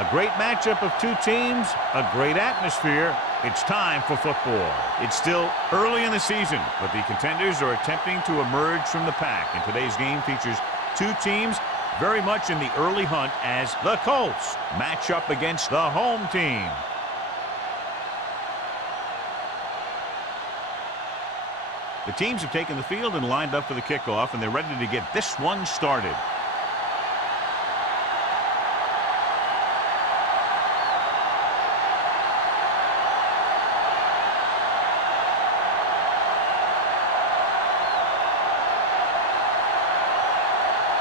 A great matchup of two teams, a great atmosphere. It's time for football. It's still early in the season, but the contenders are attempting to emerge from the pack. And today's game features two teams very much in the early hunt as the Colts match up against the home team. The teams have taken the field and lined up for the kickoff, and they're ready to get this one started.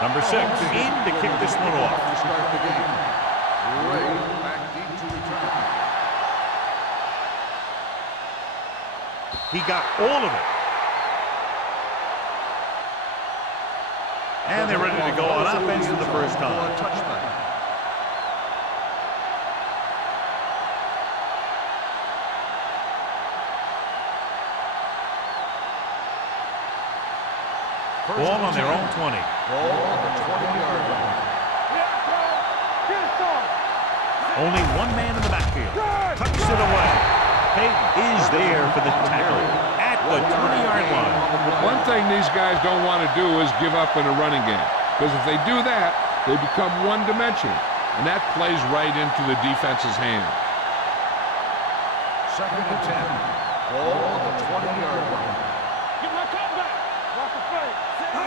Number 6 in to kick this one off. To start the game. Ray back deep to return. He got all of it. And they're ready to go on offense for the first time. Touchdown. Ball on their own 20. Ball on the 20-yard line. Only one man in the backfield. Tucks it away. Peyton is there for the tackle at the 20-yard line. One thing these guys don't want to do is give up in a running game. Because if they do that, they become one-dimensional. And that plays right into the defense's hand. 2nd and 10. Ball on the 20-yard line.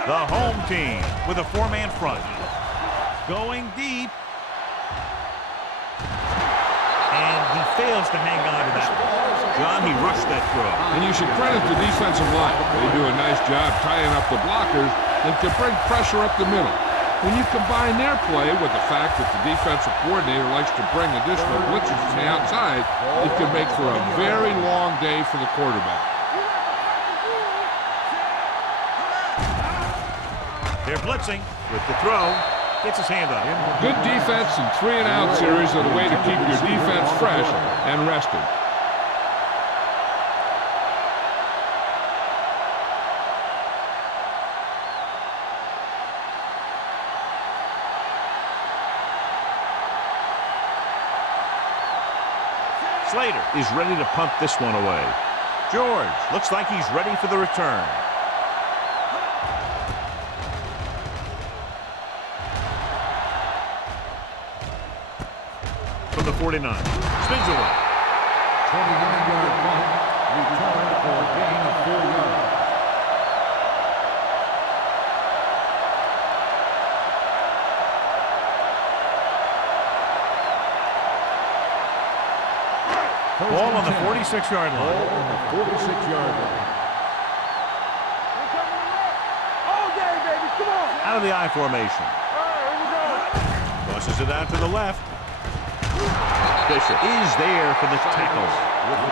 The home team with a 4-man front. Going deep. And he fails to hang on to that one. John, he rushed that throw. And you should credit the defensive line. They do a nice job tying up the blockers and to bring pressure up the middle. When you combine their play with the fact that the defensive coordinator likes to bring additional blitzers from the outside, it can make for a very long day for the quarterback. They're blitzing with the throw. Gets his hand up. Good defense and 3-and-out series are the way to keep your defense fresh and rested. Slater is ready to punt this one away. George looks like he's ready for the return. From the 49. Spins away. 29-yard punt. Return for a gain of 4 yards. Ball on the 46-yard line. Ball on the 46-yard line. Out of the I formation. Tosses it out to the left. Bishop is there for the tackle.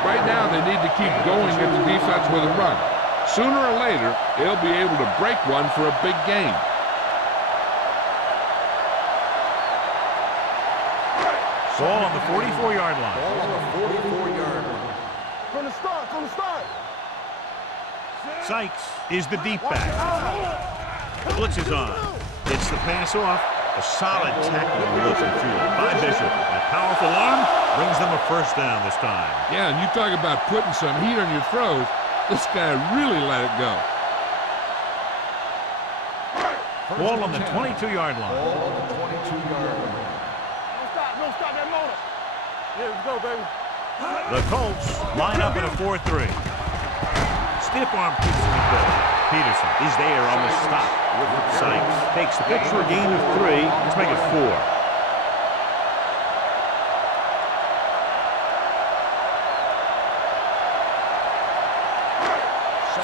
Right now, they need to keep going at the defense with a run. Sooner or later, they'll be able to break one for a big gain. Ball on the 44-yard line. Ball on the 44-yard line. From the start. Sykes is the deep back. The blitz is on. Gets the pass off. A solid tackle in the open field by Bishop. A powerful arm brings them a first down this time. Yeah, and you talk about putting some heat on your throws. This guy really let it go. Ball on the 22-yard line. Ball on the 22-yard line. Don't stop that motor. Yeah, let's go, baby. The Colts line up in a 4-3. Stiff arm keeps him at bay. Peterson is there on the stop. Sykes takes the pitch for a gain of 3. Let's make it 4.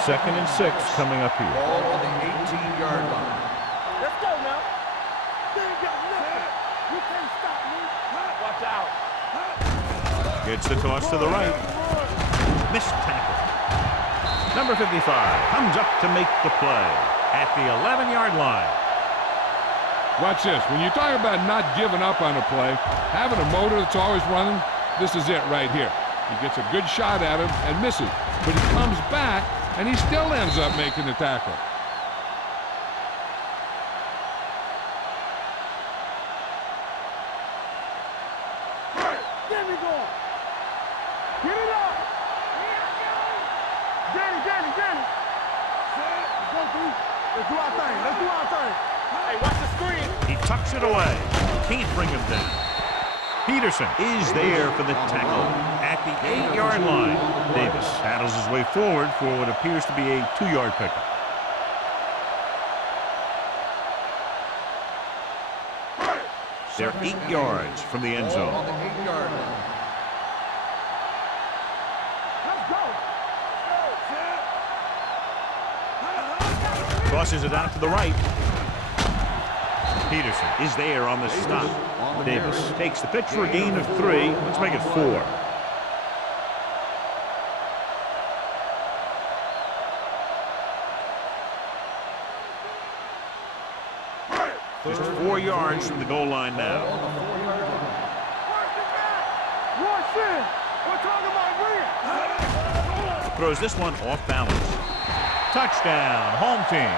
Second and 6 coming up here. Ball on the 18-yard line. Let's go now. You ain't got nothing. You can't stop me. Watch out. Gets the toss to the right. Missed tackle. Number 55 comes up to make the play at the 11-yard line. Watch this. When you talk about not giving up on a play, having a motor that's always running, this is it right here. He gets a good shot at him and misses, but he comes back and he still ends up making the tackle. Let's do our thing. Let's do our thing. Hey, watch the screen. He tucks it away. Can't bring him down. Peterson is there for the tackle at the 8-yard line. Davis paddles his way forward for what appears to be a 2-yard pickup. They're 8 yards from the end zone. On the 8-yard line. Crosses it out to the right. Peterson is there on the stop. Davis takes the pitch for a gain of 3. Let's make it 4. Just 4 yards from the goal line now. Throws this one off balance. Touchdown, home team.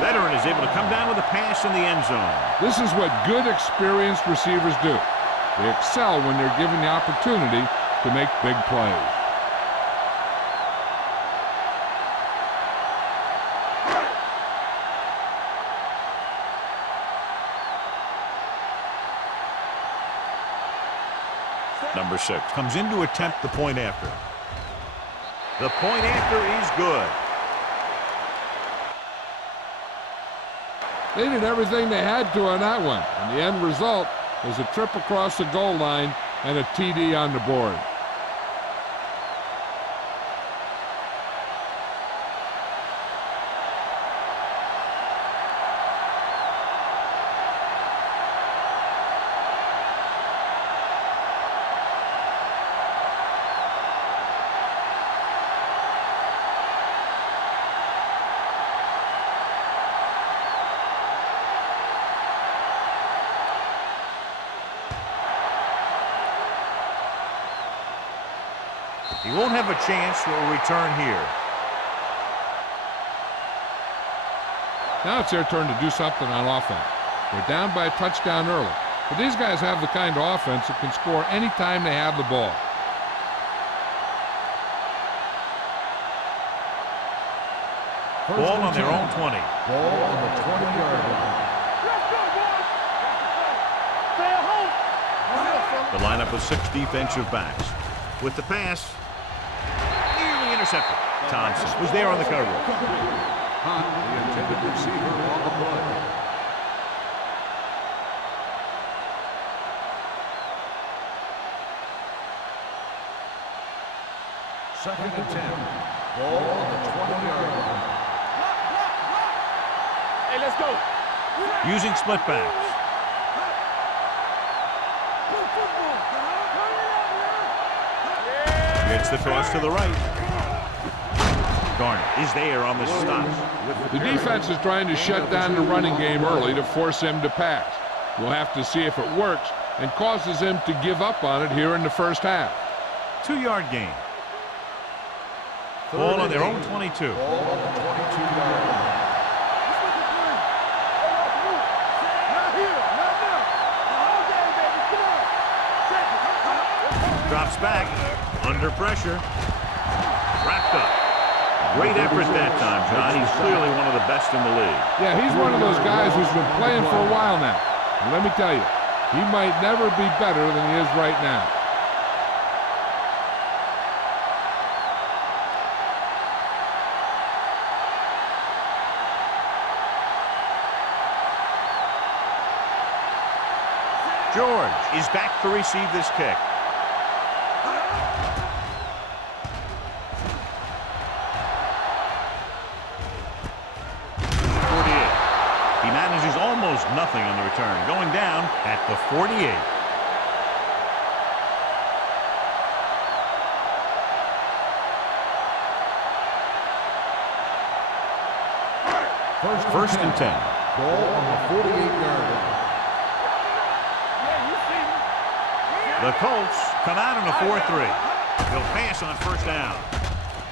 Veteran is able to come down with a pass in the end zone. This is what good, experienced receivers do. They excel when they're given the opportunity to make big plays. Number 6 comes in to attempt the point after. The point after is good. They did everything they had to on that one, and the end result was a trip across the goal line and a TD on the board. He won't have a chance for a return here. Now it's their turn to do something on offense. They're down by a touchdown early, but these guys have the kind of offense that can score anytime they have the ball. Ball on their own 20. Ball on the 20-yard line. The lineup of 6 defensive backs. With the pass, nearly intercepted. Thompson was there on the coverage. Hunt, the intended receiver on the play. Second and 10. Ball on the 20-yard line. Hey, let's go. Using split backs. Gets the cross to the right. Garner is there on the stop. The defense is trying to shut down the running game early to force him to pass. We'll have to see if it works and causes him to give up on it here in the first half. 2-yard gain. Ball on their own 22. Ball on the 22-yard line. Drops back, under pressure, wrapped up. Great effort that time, John. He's clearly one of the best in the league. Yeah, he's one of those guys who's been playing for a while now. And let me tell you, he might never be better than he is right now. George is back to receive this kick. Almost nothing on the return. Going down at the 48. First and 10. Ball on the 48-yard line. The Colts come out in a 4-3. They'll pass on first down.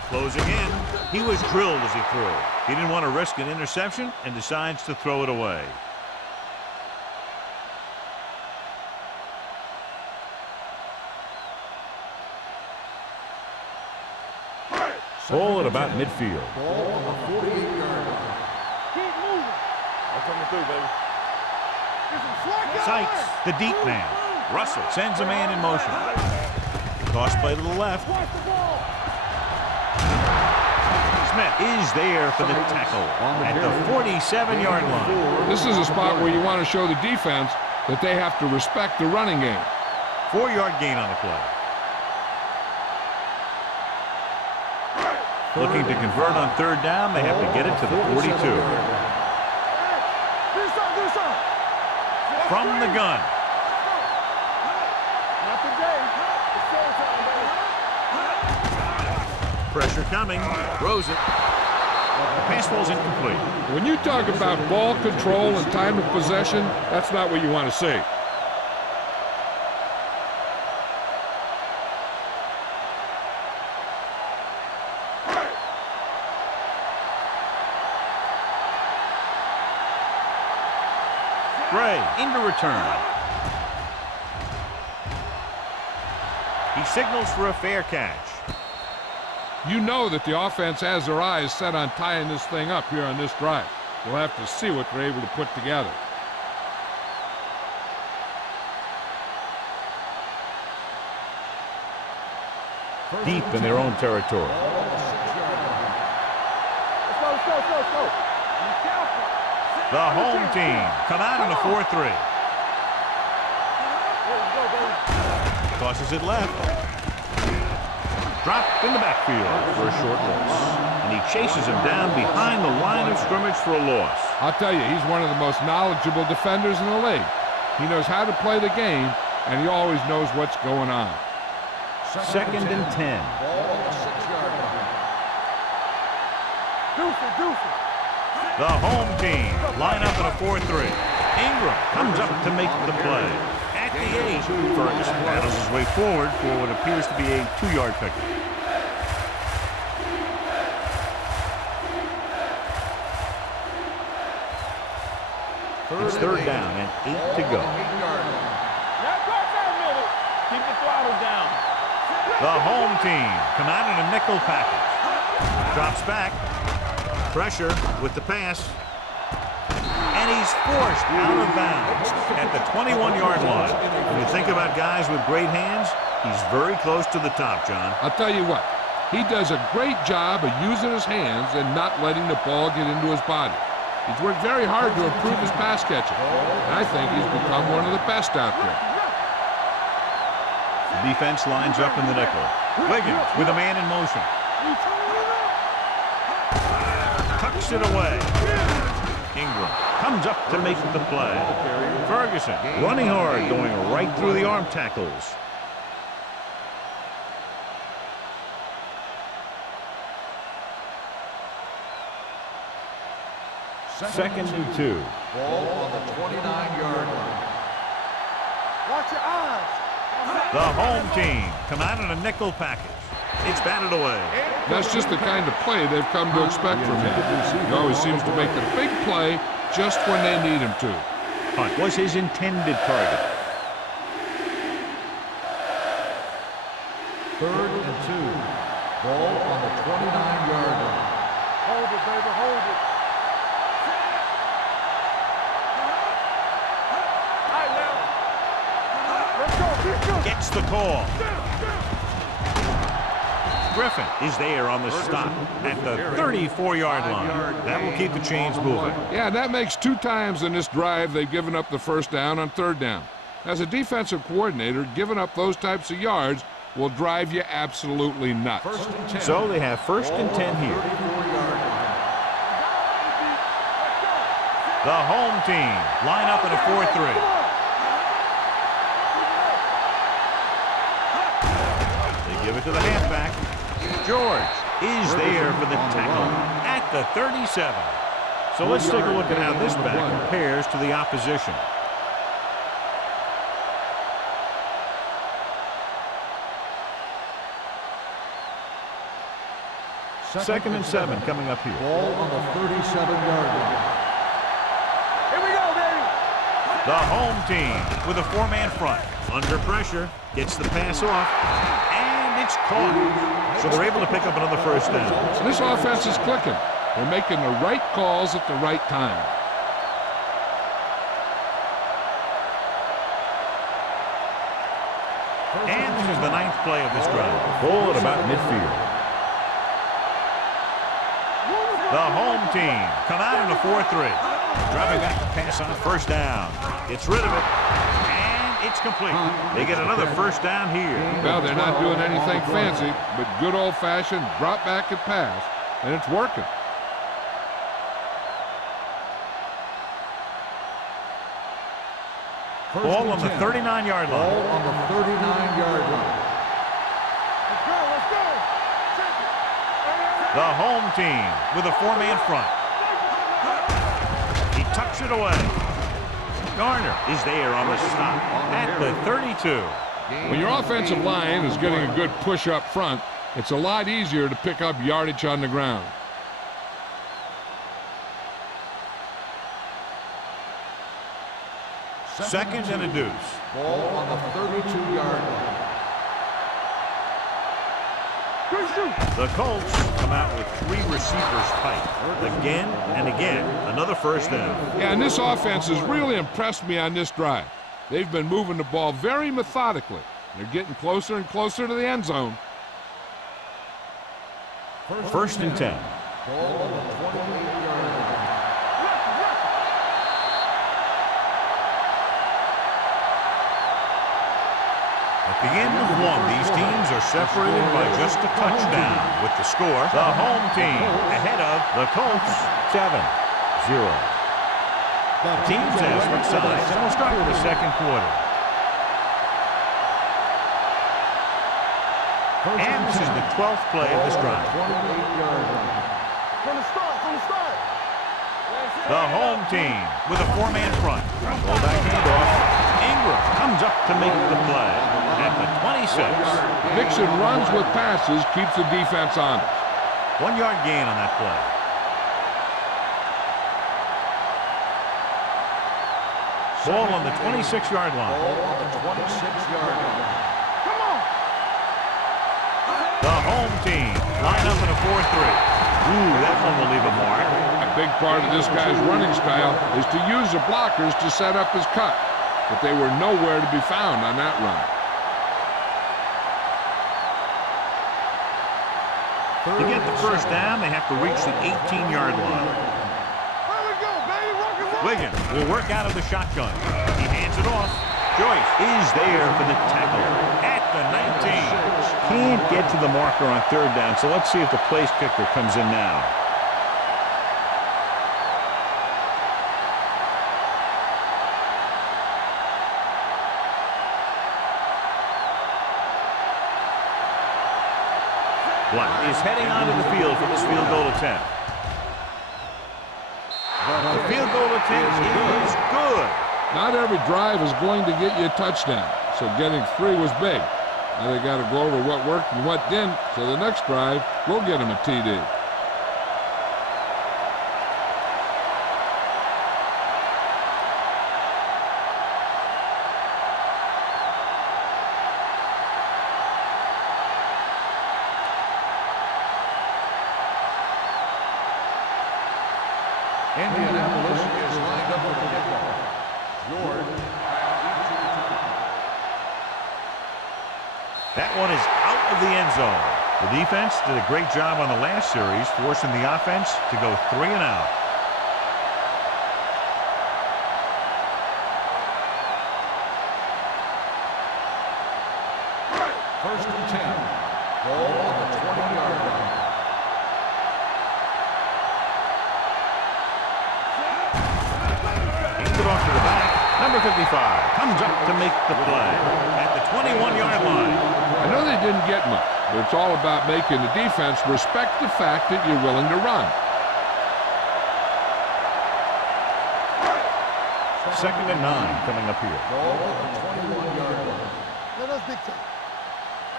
Closing in. He was drilled as he threw. He didn't want to risk an interception and decides to throw it away. Ball at about midfield. Ball on the 48-yard line. through, baby. Sykes, the deep man. Russell sends a man in motion. Toss play to the left. Smith is there for the tackle at the 47-yard line. This is a spot where you want to show the defense that they have to respect the running game. 4-yard gain on the play. Looking to convert on third down, they have to get it to the 42. From the gun. Not today. It's showtime, baby. Pressure coming. Throws it. The pass ball's incomplete. When you talk about ball control and time of possession, that's not what you want to see. Gray into return. He signals for a fair catch. You know that the offense has their eyes set on tying this thing up here on this drive. We'll have to see what they're able to put together. Deep in their own territory. Let's go. Be careful. The home team come out in a 4-3. Let's go, baby. Tosses it left. Dropped in the backfield for a short loss. And he chases him down behind the line of scrimmage for a loss. I'll tell you, he's one of the most knowledgeable defenders in the league. He knows how to play the game, and he always knows what's going on. Second and 10. Deuce. The home team line up in a 4-3. Ingram comes up to make the play. At the 8, Ferguson battles his way forward for what appears to be a 2-yard pickup. It's third down and 8 to go. Now, cross that middle. Keep the throttle down. The home team come out in a nickel package. Drops back. Pressure with the pass. And he's forced out of bounds at the 21-yard line. When you think about guys with great hands, he's very close to the top, John. I'll tell you what, he does a great job of using his hands and not letting the ball get into his body. He's worked very hard to improve his pass catching, and I think he's become one of the best out there. The defense lines up in the nickel. Wiggins with a man in motion. Tucks it away. Ingram comes up to make the play. Ferguson running hard, going right through the arm tackles. Second and 2. Ball on the 29-yard line. Watch your eyes. The home team come out in a nickel package. It's batted away. That's just the kind of play they've come to expect from him. He always seems to make the big play just when they need him to. Hunt was his intended target. Third and 2. Ball on the 29-yard line. Hold it, baby, hold it. All right, now. Let's go. Gets the call. Griffin is there on the stop at the 34-yard line. That will keep the chains moving. Yeah, that makes 2 times in this drive they've given up the first down on third down. As a defensive coordinator, giving up those types of yards will drive you absolutely nuts. So they have first and 10 here. The home team line up in a 4-3. They give it to the halfback. George is there for the tackle at the 37. So let's take a look at how this back compares to the opposition. Second and 7 coming up here. Ball on the 37-yard line. Here we go, baby. The home team with a 4-man front. Under pressure, gets the pass off, and it's caught. So they're able to pick up another first down. This offense is clicking. They're making the right calls at the right time. And this is the 9th play of this drive. Ball at about midfield. The home team come out in a 4-3. Dropping back to pass on first down. Gets rid of it. And it's complete. They get another first down here. Well, they're not doing anything fancy, but good old-fashioned drop back and pass, and it's working. Ball on the 39-yard line. Ball on the 39-yard line. Let's go, let's go. Check it. The home team with a 4-man front. He tucks it away. Garner is there on the stop at the 32. When your offensive line is getting a good push up front, it's a lot easier to pick up yardage on the ground. Second and a deuce. Ball on the 32-yard line. The Colts come out with 3 receivers tight. Again and again, another first down. Yeah, and this offense has really impressed me on this drive. They've been moving the ball very methodically. They're getting closer and closer to the end zone. First and 10. Ball on the 28-yard line. At the end of one, these teams are separated by just a touchdown. With the score, the home team ahead of the Colts 7-0. Teams have switched sides, and we'll start with the second quarter. And this is the 12th play of this drive. 28-yard line. From the start, from the start. The home team with a 4-man front. Fullback handoff. Ingram comes up to make the play at the 26. Mixing runs with passes keeps the defense honest. 1-yard gain on that play. Ball on the 26-yard line. Ball on the 26-yard line. Come on. The home team line up in a 4-3. Ooh, that one will leave a mark. A big part of this guy's running style is to use the blockers to set up his cut, but they were nowhere to be found on that run. To get the first down, they have to reach the 18-yard line. There we go, baby. Rock and roll. Wiggins will work out of the shotgun. He hands it off. Joyce is there for the tackle at the 19. Can't get to the marker on third down, so let's see if the place kicker comes in now. Black is heading onto the field for this field goal attempt. The field goal attempt is good. Not every drive is going to get you a touchdown, so getting 3 was big. Now they got to go over what worked and what didn't, so the next drive will get them a TD. Indianapolis is lined up for the kickoff. George. That one is out of the end zone. The defense did a great job on the last series, forcing the offense to go 3 and out. First and 10. Ball on the 20-yard line. Hands it off to the back. Number 55 comes up to make the play at the 21-yard line. I know they didn't get much, but it's all about making the defense respect the fact that you're willing to run. Second and 9 coming up here. Ball on the 21-yard line. Let us dictate.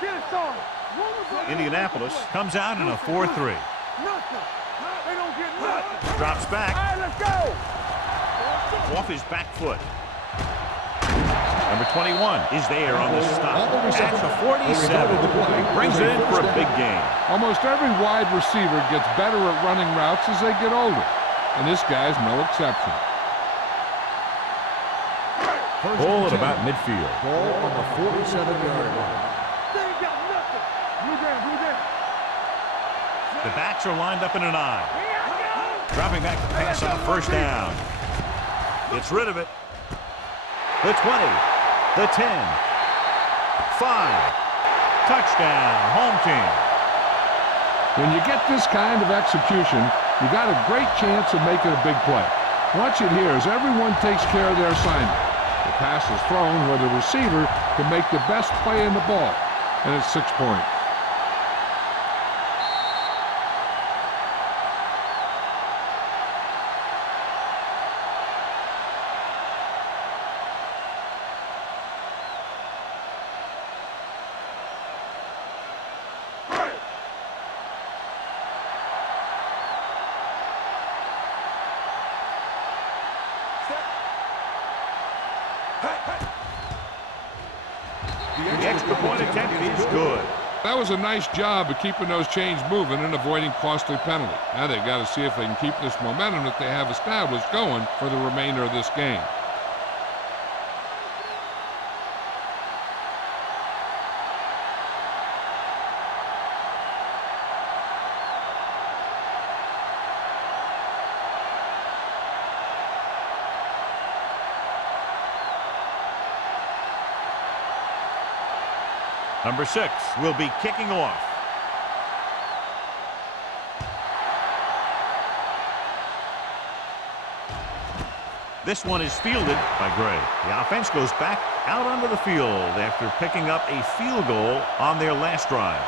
Get it started. Indianapolis comes out in a 4-3. Nothing. They don't get nothing. Drops back. All right, let's go. Off his back foot. Number 21 is there on the stop at the 47. Brings it in for a big gain. Almost every wide receiver gets better at running routes as they get older, and this guy's no exception. Ball at about midfield. Ball on the 47-yard line. They ain't got nothing. Blue down. The backs are lined up in an eye. Here I go. Dropping back to pass on first down. Gets rid of it. The 20. The 10. 5. Touchdown. Home team. When you get this kind of execution, you got a great chance of making a big play. Watch it here as everyone takes care of their assignment. The pass is thrown where the receiver can make the best play in the ball, and it's 6 points. The extra point attempted is good. That was a nice job of keeping those chains moving and avoiding costly penalty. Now they've got to see if they can keep this momentum that they have established going for the remainder of this game. Number 6 will be kicking off. This one is fielded by Gray. The offense goes back out onto the field after picking up a field goal on their last drive.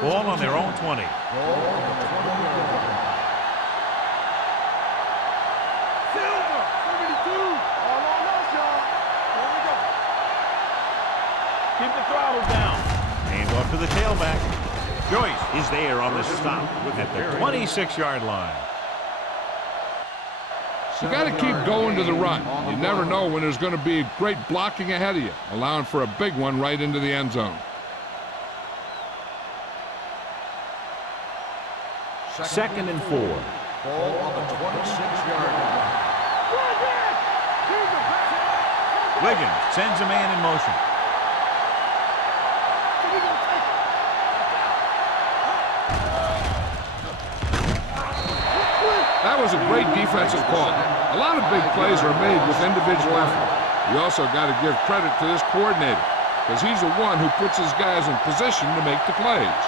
Ball on their own 20. Ball on the 20-yard line. Silver. 72. All on us, y'all. Here we go. Keep the throttle down. Hand off to the tailback. Joyce is there on the stop at the 26-yard line. You got to keep going to the run. You never know when there's going to be great blocking ahead of you, allowing for a big one right into the end zone. Second and 4. Ball on the 26-yard line. Wiggins sends a man in motion. That was a great defensive call. A lot of big plays are made with individual effort. You also got to give credit to this coordinator, because he's the one who puts his guys in position to make the plays.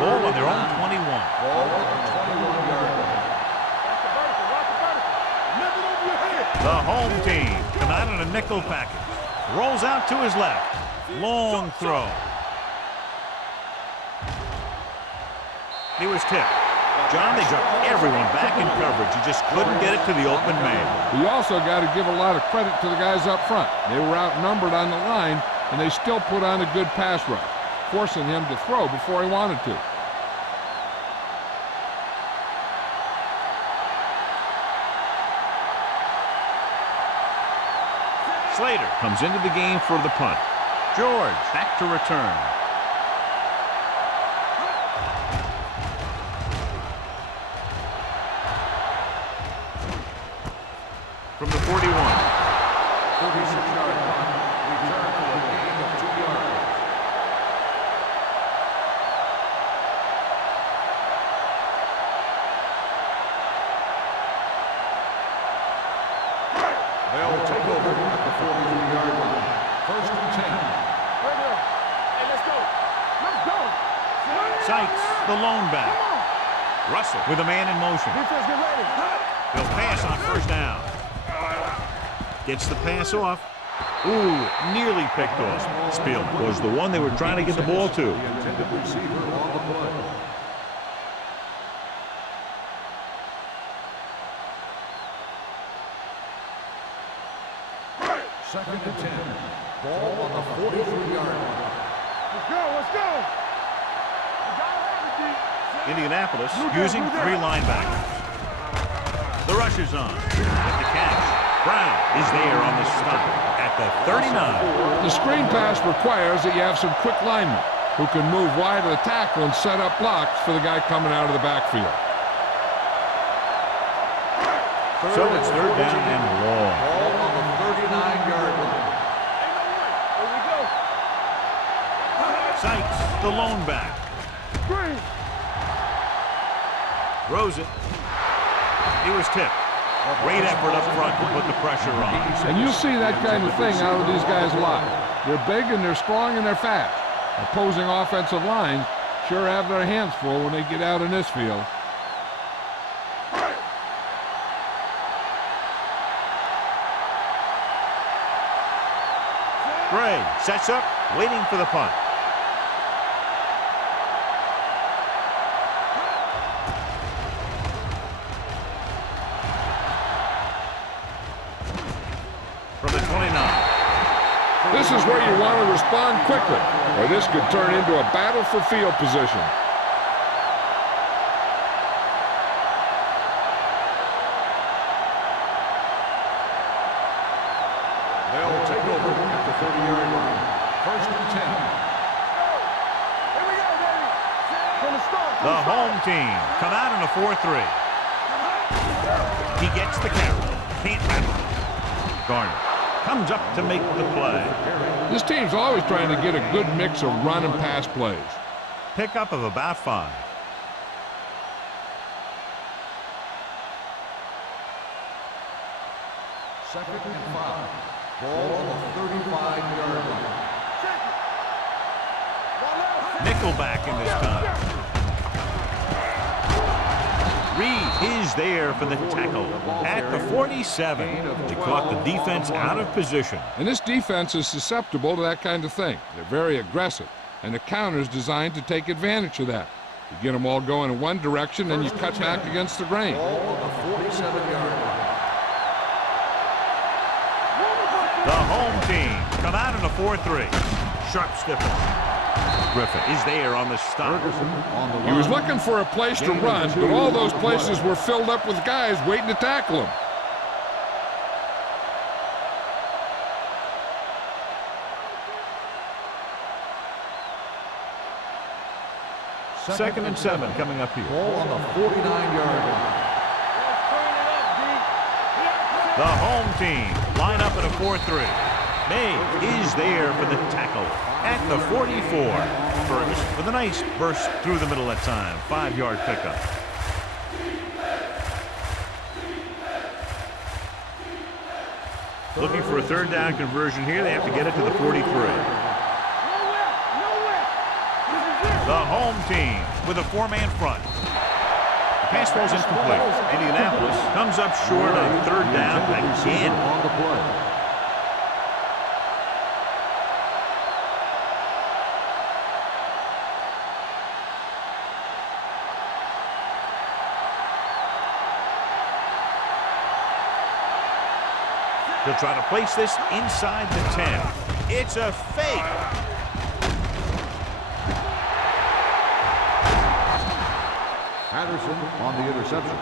Ball on their own 21. Ball on the 21-yard line. The home team come out in a nickel package. Rolls out to his left. Long throw. He was tipped. John, they dropped everyone back in coverage. He just couldn't get it to the open man. You also got to give a lot of credit to the guys up front. They were outnumbered on the line, and they still put on a good pass rush, forcing him to throw before he wanted to. Slater comes into the game for the punt. George back to return. From the 41. 46-yard line. Return for a gain of 2 yards. They'll take over at the 43-yard line. First and 10. Hey, let's go. Let's go. Sykes, the lone back. Russell with a man in motion. Defense, get ready. He'll pass on first down. Gets the pass off. Ooh, nearly picked off. Spielman was the one they were trying to get the ball to. The intended receiver on the play. Second and 10. Ball on the 43-yard line. Let's go. Let's go. We gotta have it, D. Indianapolis using 3 linebackers. The rush is on. With the catch. Brown is there on the stop at the 39. The screen pass requires that you have some quick linemen. who can move wide of the tackle and set up blocks for the guy coming out of the backfield. So it's third down and long. Ball on the 39-yard line. Sykes, the lone back. Throws it. He was tipped. Great effort up front to put the pressure on. And you see that kind of thing out of these guys a lot. They're big and they're strong and they're fast. Opposing offensive lines sure have their hands full when they get out in this field. Gray sets up, waiting for the punt. From the 29. This is where you want to respond quickly, or this could turn into a battle for field position. They'll take over at the 30-yard line. First and 10. Here we go, baby. From the start. The home team come out in a 4-3. He gets the carry. Can't handle it. Garner comes up to make the play. This team's always trying to get a good mix of run and pass plays. Pickup of about 5. Second and 5. Ball on the 35-yard line. Nickelback in this time. Reed is there for the tackle at the 47. They caught the defense out of position. And this defense is susceptible to that kind of thing. They're very aggressive, and the counter's designed to take advantage of that. You get them all going in one direction, and you cut back against the grain. Ball on the 47-yard line. The home team come out in a 4-3. Sharp stiff arm. Griffin is there on the stop. On the He was looking for a place to run, but all those places were filled up with guys waiting to tackle him. Second and 7 coming up here. Ball on the 49-yard line. The home team line up in a 4-3. May is there for the tackle at the 44. Ferguson with a nice burst through the middle that time. 5-yard pickup. Looking for a third down conversion here. They have to get it to the 43. The home team with a 4-man front. The pass falls incomplete. Indianapolis comes up short on third down again. On the play. He'll try to place this inside the 10. It's a fake. Patterson on the interception.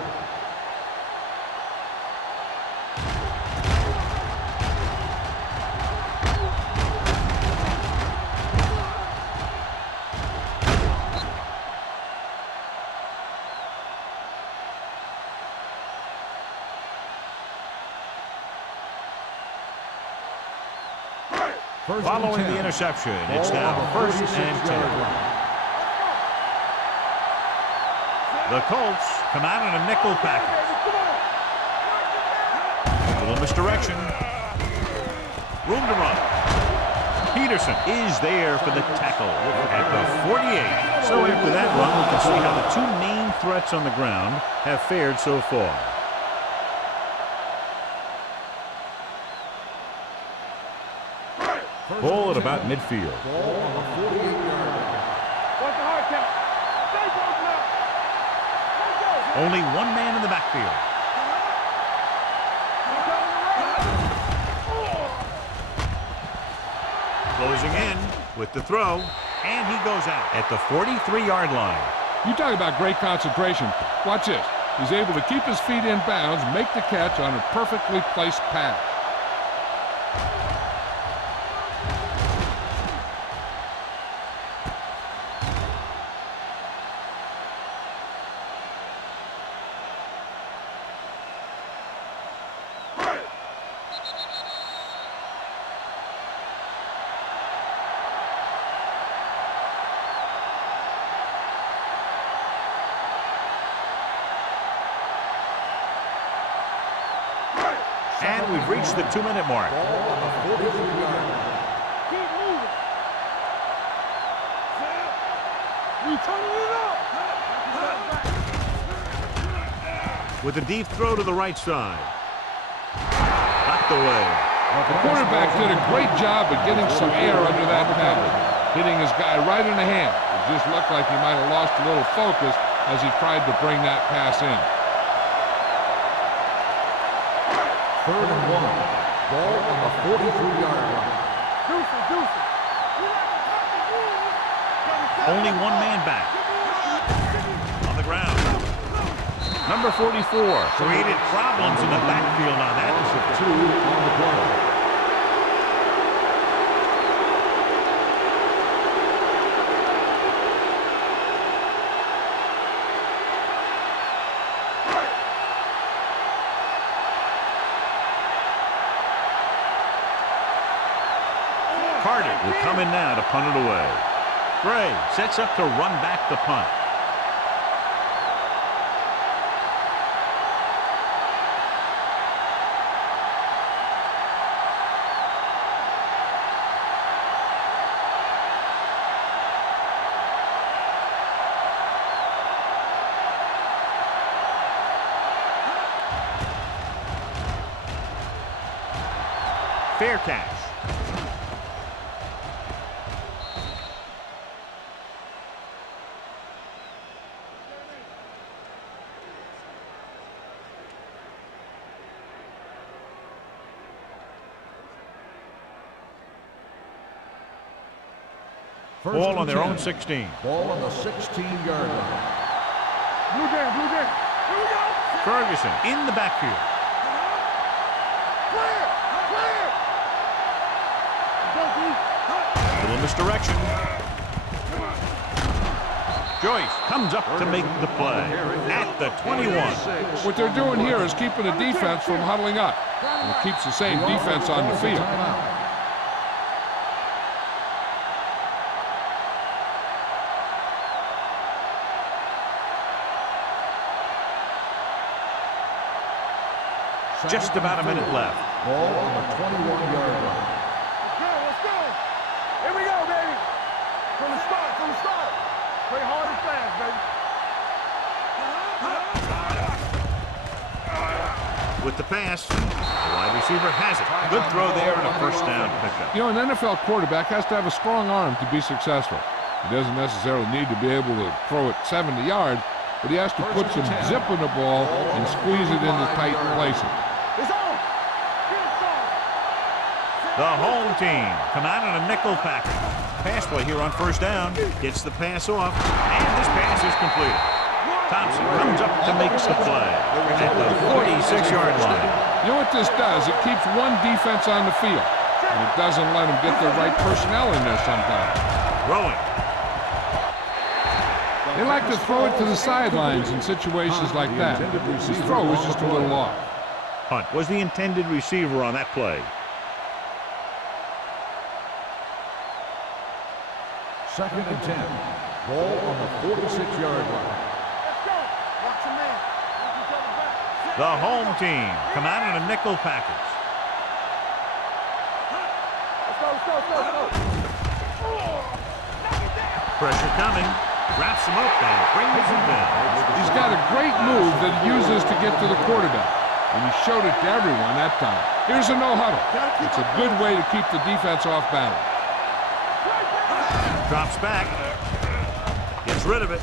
Following the interception, it's now first and 10. The Colts come out in a nickel package. A little misdirection. Room to run. Peterson is there for the tackle at the 48. So after that run, we can see how the two main threats on the ground have fared so far. Ball at about midfield. Ball on the 48-yard line. What's the hard count? Stay broken up. Let's go. Only one man in the backfield. Closing in with the throw, and he goes out at the 43-yard line. You talk about great concentration. Watch this. He's able to keep his feet in bounds, make the catch on a perfectly placed pass. And we've reached the 2-minute mark. Ball on the 43-yard line. Keep moving. We turning it up. With a deep throw to the right side. Knocked away. The quarterback did a great job of getting some air under that pass, hitting his guy right in the hand. It just looked like he might have lost a little focus as he tried to bring that pass in. 3rd and 1. Ball on the 43-yard line. Deuce. Only one man back. On the ground. Number 44 created problems in the backfield on that. Loss of 2 on the play. Carter will come in now to punt it away. Gray sets up to run back the punt. Fair catch. Ball on their own 16. Ball on the 16-yard line. Blue game. Here we go. Ferguson in the backfield. Clear. Little misdirection. Joyce comes up to make the play at the 21. What they're doing here is keeping the defense from huddling up. And it keeps the same defense on the field. Just about a minute left. Ball on the 21-yard line. Let's go. Here we go, baby. From the start. Play hard and fast, baby. With the pass, the wide receiver has it. Good throw there and a first down pickup. You know, an NFL quarterback has to have a strong arm to be successful. He doesn't necessarily need to be able to throw it 70 yards, but he has to put some zip in the ball and squeeze it into tight places. It's on. The home team come out in a nickel package. Pass play here on first down. Gets the pass off, and this pass is completed. Thompson comes up to make the play at the 46-yard line. You know what this does? It keeps one defense on the field, and it doesn't let them get the right personnel in there sometimes. Throwing. They like to throw it to the sidelines in situations like that. His throw was just a little off. Hunt was the intended receiver on that play. 2nd and 10. Ball on the 46-yard line. Let's go. Watch your man. The home team come out in a nickel package. Let's go. Pressure coming. Wraps him up and brings him down. He's got a great move that he uses to get to the quarterback, and he showed it to everyone that time. Here's a no-huddle. It's a good way to keep the defense off balance. Drops back. Gets rid of it.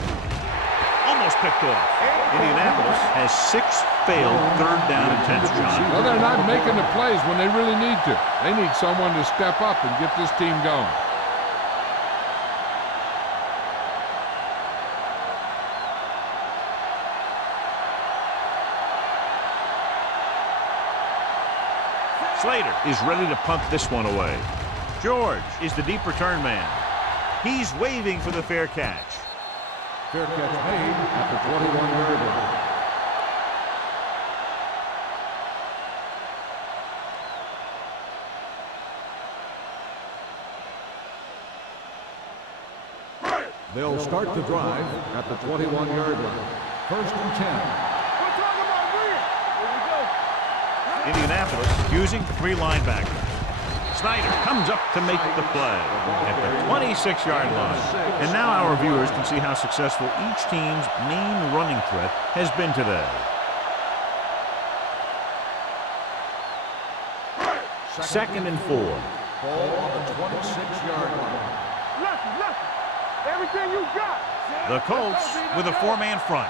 Almost picked off. Indianapolis has 6 failed third down attempts, John. Well, they're not making the plays when they really need to. They need someone to step up and get this team going. Slater is ready to punt this one away. George is the deep return man. He's waving for the fair catch. Fair catch made at the 21-yard line. They'll start the drive at the 21-yard line. 1st and 10. We're talking about win. Here we go. Indianapolis using 3 linebackers. Snyder comes up to make the play at the 26-yard line. And now our viewers can see how successful each team's main running threat has been today. Second and 4. Ball on the 26-yard line. Lucky. Everything you got. The Colts with a 4-man front.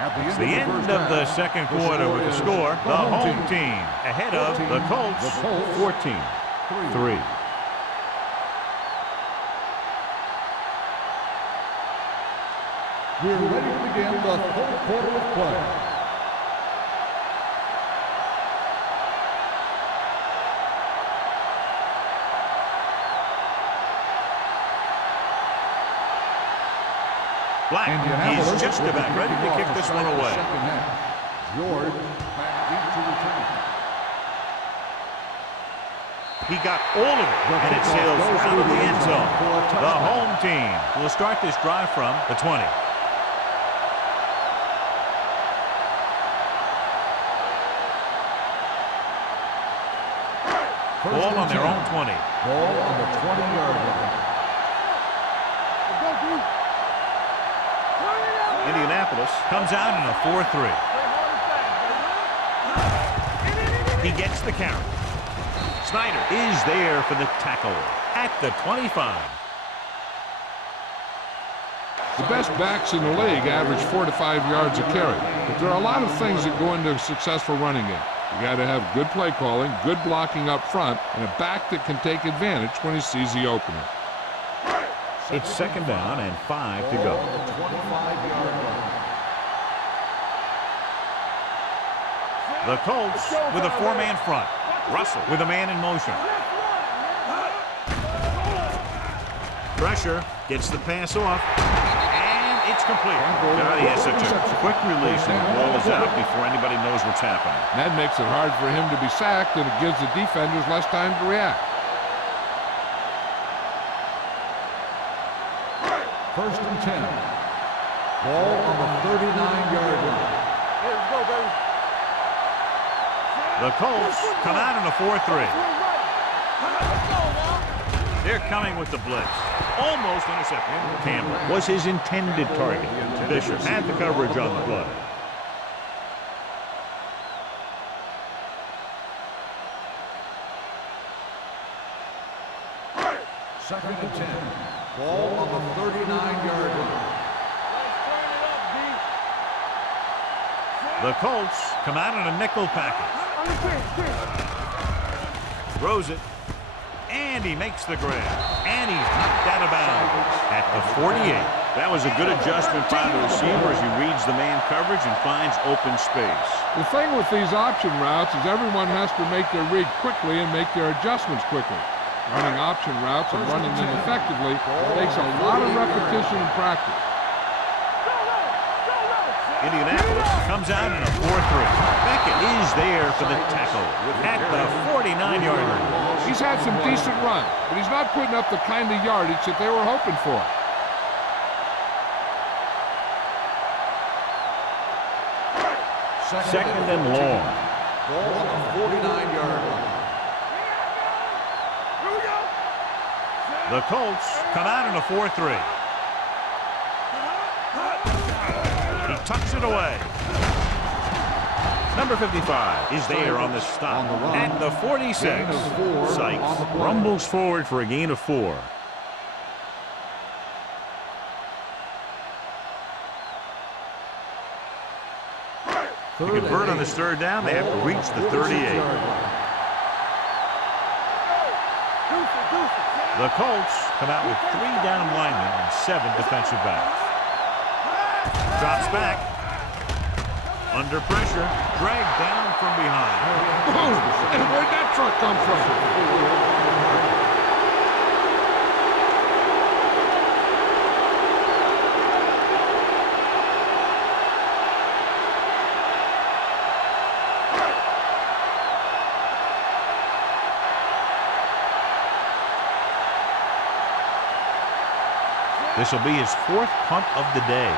At It's the end of the second quarter with the score. The home team ahead of the Colts 14-3. We're ready to begin the third quarter of play. Black, he's just about ready to kick this one away. George back deep to return. He got all of it, and it sails out of the end zone. The home team will start this drive from the 20. Ball on their own 20. Ball on the 20-yard line. Indianapolis comes out in a 4-3. He gets the carry. Snyder is there for the tackle at the 25. The best backs in the league average 4 to 5 yards a carry. But there are a lot of things that go into a successful running game. You got to have good play calling, good blocking up front, and a back that can take advantage when he sees the opening. It's second down and 5 to go. The Colts with a 4-man front. Russell with a man in motion. Pressure gets the pass off, and it's complete. God, he has such a quick release, and the ball is out before anybody knows what's happening. That makes it hard for him to be sacked, and it gives the defenders less time to react. First and 10. Ball on the 39-yard line. Let's go, baby. The Colts come out in a 4-3. They're coming with the blitz. Almost intercepted. Campbell was his intended target. Bishop had the coverage on the play. Second and 10. Ball on the 39-yard line. The Colts come out in a nickel package. Throws it. And he makes the grab. And he's knocked out of bounds at the 48. That was a good adjustment by the receiver as he reads the man coverage and finds open space. The thing with these option routes is everyone has to make their read quickly and make their adjustments quickly. Running option routes and running them effectively takes a lot of repetition and practice. Indianapolis comes out in a 4-3. Beckett is there for the tackle at the 49-yard line. He's had some decent runs, but he's not putting up the kind of yardage that they were hoping for. Second and long. Ball on the 49-yard line. The Colts come out in a 4-3. He tucks it away. Number 55 is there on the stop at the 46. Sykes rumbles forward for a gain of 4. To convert on this third down, they have to reach the 38. The Colts come out with 3 down linemen and 7 defensive backs. Drops back. Under pressure. Dragged down from behind. Oh, and where'd that truck come from? This will be his 4th punt of the day.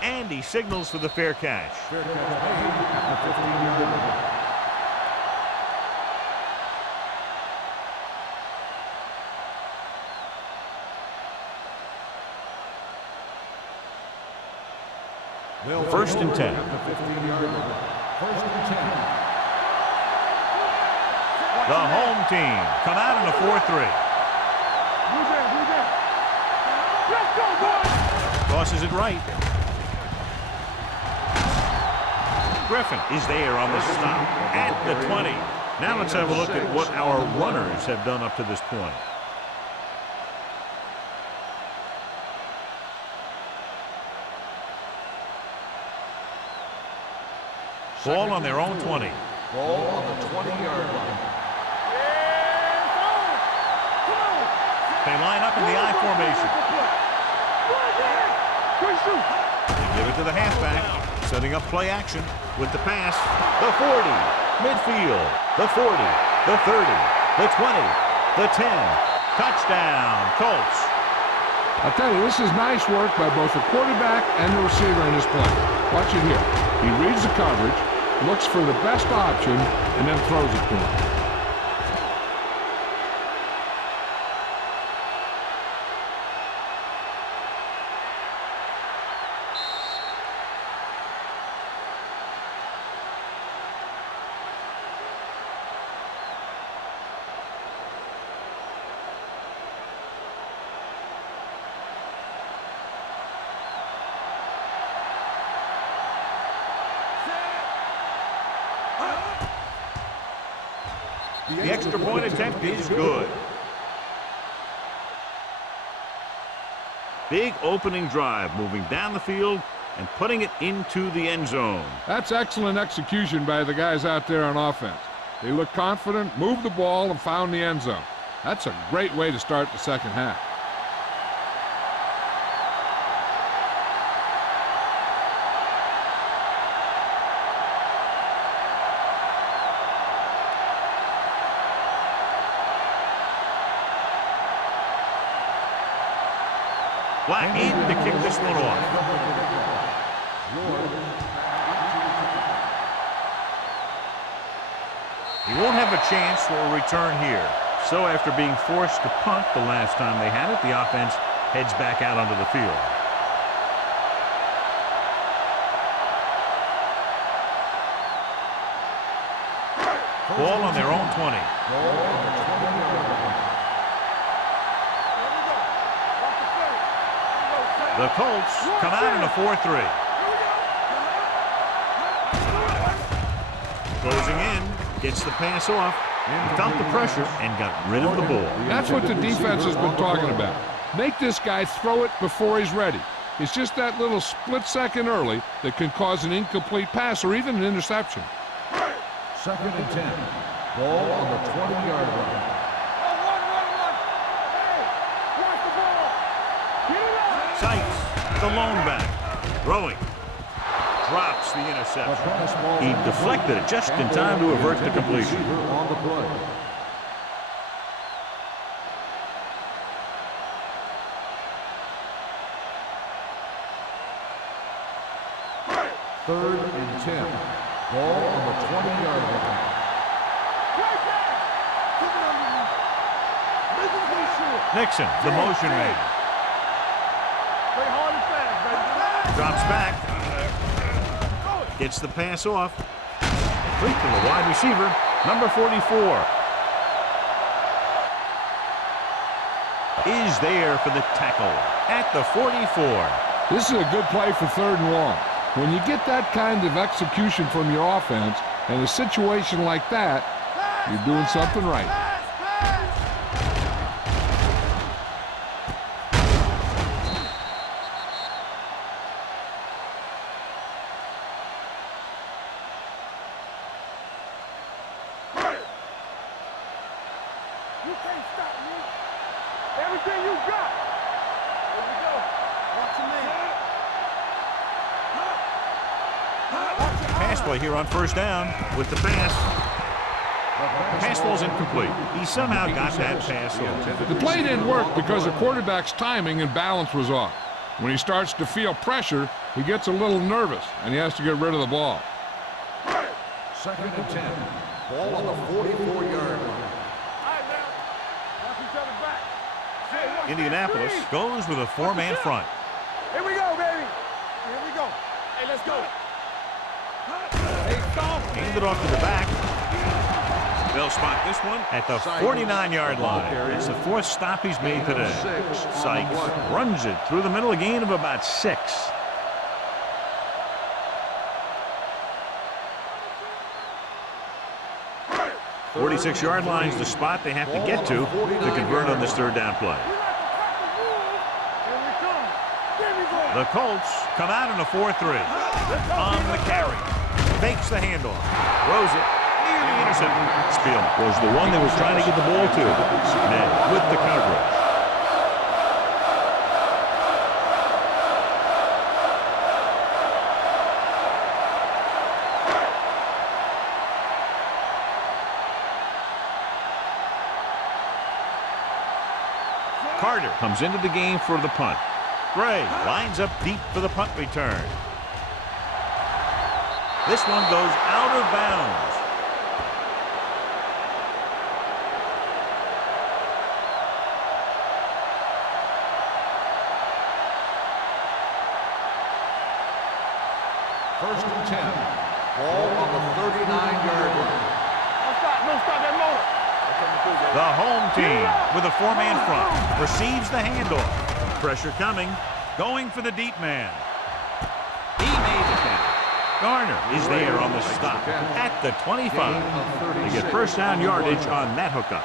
And he signals for the fair catch. Fair catch made at the 15-yard line. First and 10. First and 10. The home team come out in a 4-3. Let's go, boys! Tosses it right. Griffin is there on the stop at the 20. Now let's have a look at what our runners have done up to this point. Ball on their own 20. Ball on the 20-yard line. They line up in the I formation. They give it to the halfback, setting up play action with the pass. The 40, midfield, the 40, the 30, the 20, the 10. Touchdown, Colts. I'll tell you, this is nice work by both the quarterback and the receiver in this play. Watch it here. He reads the coverage, looks for the best option, and then throws it to him. The extra point attempt is good. Big opening drive, moving down the field and putting it into the end zone. That's excellent execution by the guys out there on offense. They looked confident, moved the ball, and found the end zone. That's a great way to start the second half. Black in to kick this one off. He won't have a chance for a return here. So after being forced to punt the last time they had it, the offense heads back out onto the field. Ball on their own 20. The Colts come out in a 4-3. Closing in, gets the pass off, felt the pressure, and got rid of the ball. That's what the defense has been talking about. Make this guy throw it before he's ready. It's just that little split second early that can cause an incomplete pass or even an interception. Second and 10. Ball on the 20-yard line. Sights, the lone back, throwing, drops the interception. He deflected it just in time to avert the completion. On the play. Third and 10. Ball on the 20-yard line. Nixon, the motion man. Drops back. Gets the pass off. Complete to the wide receiver, number 44. Is there for the tackle at the 44. This is a good play for third and long. When you get that kind of execution from your offense in a situation like that, you're doing something right. You can't stop me. Everything you got. Here we go. Watch your man. Pass play here on first down with the pass. Pass ball's incomplete. He somehow got that pass off. The play didn't work because the quarterback's timing and balance was off. When he starts to feel pressure, He gets a little nervous, and he has to get rid of the ball. 2nd and 10. Ball on the 44-yard line. Indianapolis goes with a 4-man front. Here we go, baby. Here we go. Hey, let's go. Hey, stop. Hand it off to the back. They'll spot this one at the 49-yard line. It's the 4th stop he's made today. Sykes runs it through the middle, a gain of about 6. The 46-yard line is the spot they have to get to convert on this 3rd down play. The Colts come out in a 4-3. On the carry. Fakes the handoff. Throws it. Nearly intercepted. Spiel was the one that was trying to get the ball to. Ned with the coverage. Carter comes into the game for the punt. Gray lines up deep for the punt return. This one goes out of bounds. First and 10. Ball on the 39-yard line. No stop that motor. The home team with a 4-man front receives the handoff. Pressure coming. Going for the deep man. He made the catch. Garner is there on the stop at the 25. They get first down yardage on that hookup.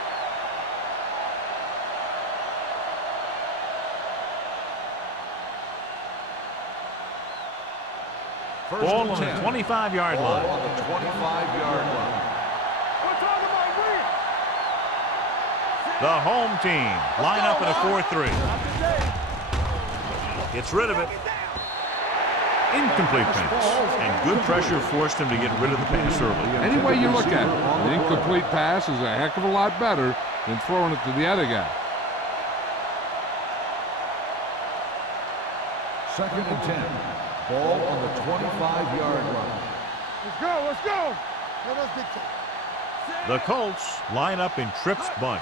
Ball on the 25-yard line. On the 25-yard line. The home team line up in a 4-3. Gets rid of it. Incomplete pass. And good pressure forced him to get rid of the pass early. Any way you look at it, an incomplete pass is a heck of a lot better than throwing it to the other guy. 2nd and 10. Ball on the 25-yard line. Let's go, let's go. Let us dictate. The Colts line up in Tripp's bunch.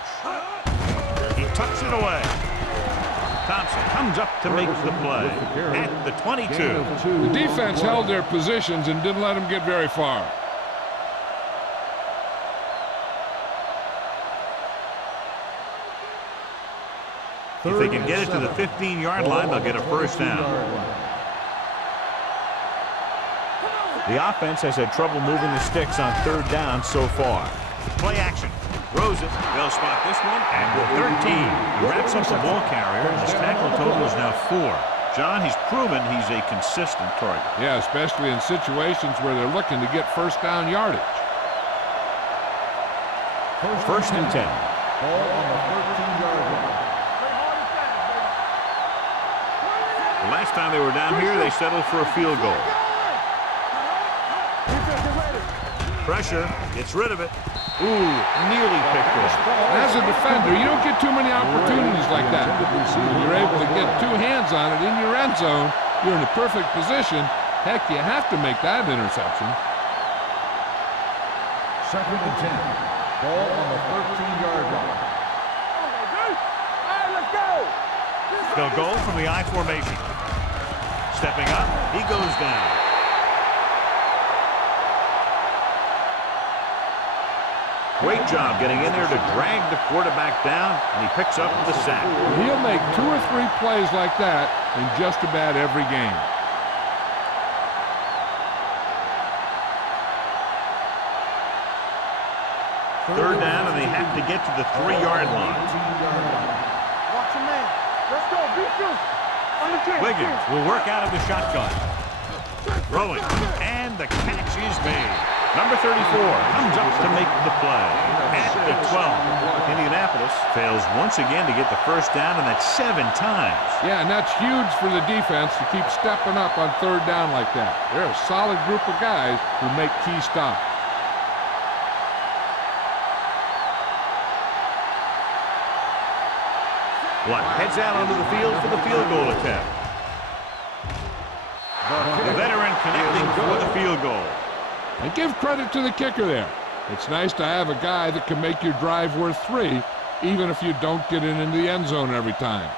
He tucks it away. Thompson comes up to make the play at the 22. The defense held their positions and didn't let them get very far. If they can get it to the 15-yard line, they'll get a first down. The offense has had trouble moving the sticks on 3rd down so far. Play action. Throws it. They'll spot this one. And with 13, he wraps up the ball carrier. His tackle total is now 4. John, he's proven he's a consistent target. Yeah, especially in situations where they're looking to get first down yardage. First and 10. Ball on the 13-yard line. The last time they were down here, they settled for a field goal. Pressure, gets rid of it. Ooh, nearly picked off. As a defender, you don't get too many opportunities like that. When you're able to get 2 hands on it in your end zone, you're in a perfect position. Heck, you have to make that interception. 2nd and 10. Ball on the 13-yard line. They'll go from the I formation. Stepping up, he goes down. Great job getting in there to drag the quarterback down, and he picks up the sack. He'll make 2 or 3 plays like that in just about every game. Third down, and they have to get to the 3-yard line. Watch your man. Let's go. Beat you. Wiggins will work out of the shotgun. Throwing, and the catch is made. Number 34 comes up to make the play at the 12. Indianapolis fails once again to get the first down, and that's 7 times. Yeah, and that's huge for the defense to keep stepping up on 3rd down like that. They're a solid group of guys who make key stops. Black heads out onto the field for the field goal attempt. The connecting for the field goal. And give credit to the kicker there. It's nice to have a guy that can make your drive worth 3, even if you don't get it into the end zone every time.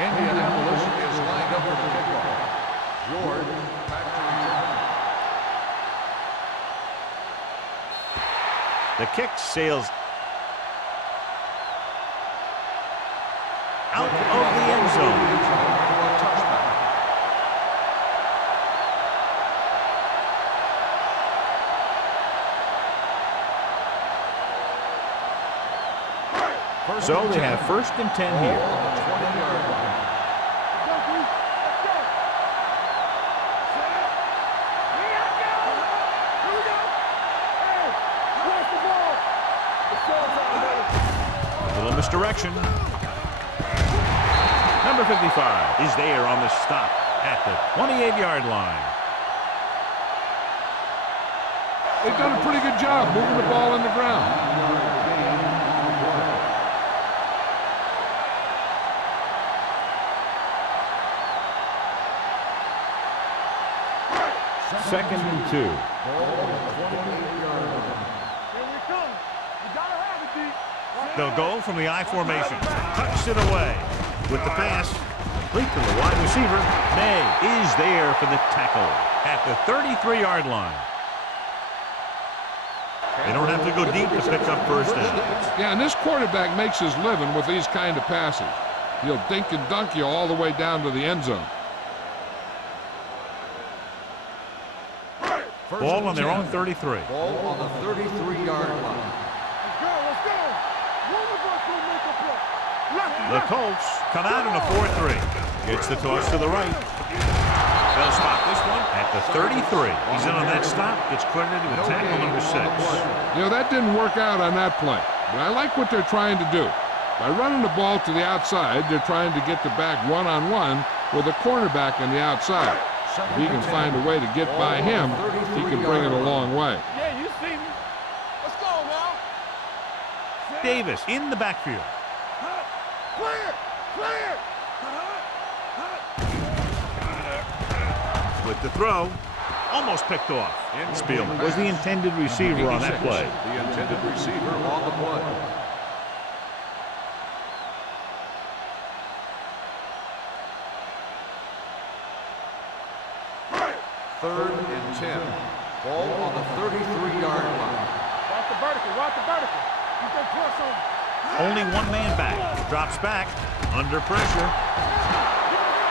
Indianapolis is lined up for the kickoff. George back to return. The kick sails out of the end zone. So they have 1st and 10 here. Little misdirection. Number 55 is there on the stop at the 28-yard line. They've done a pretty good job moving the ball on the ground. Second and 2. Here we come. You gotta have it, D. They'll go from the I formation. Tucks it away with the pass. Complete to the wide receiver. May is there for the tackle at the 33-yard line. They don't have to go deep to pick up 1st down. Yeah, and this quarterback makes his living with these kind of passes. He'll dink and dunk you all the way down to the end zone. Ball on their own 33. Ball on the 33-yard line. Let's go. One of us will make a play. The Colts come out in a 4-3. Gets the toss to the right. They'll stop this one at the 33. He's in on that stop. Gets credited with tackle number 6. You know, that didn't work out on that play. But I like what they're trying to do. By running the ball to the outside, they're trying to get the back one-on-one with a cornerback on the outside. If he can find a way to get by him, he can bring it a long way. Yeah, you see me. Let's go now. Davis in the backfield. Clear. With the throw, almost picked off. Spielman was the intended receiver on that play. The intended receiver on the play. Third and 10. Ball on the 33-yard line. Watch the vertical. You can press on him. Only one man back. Drops back. Under pressure.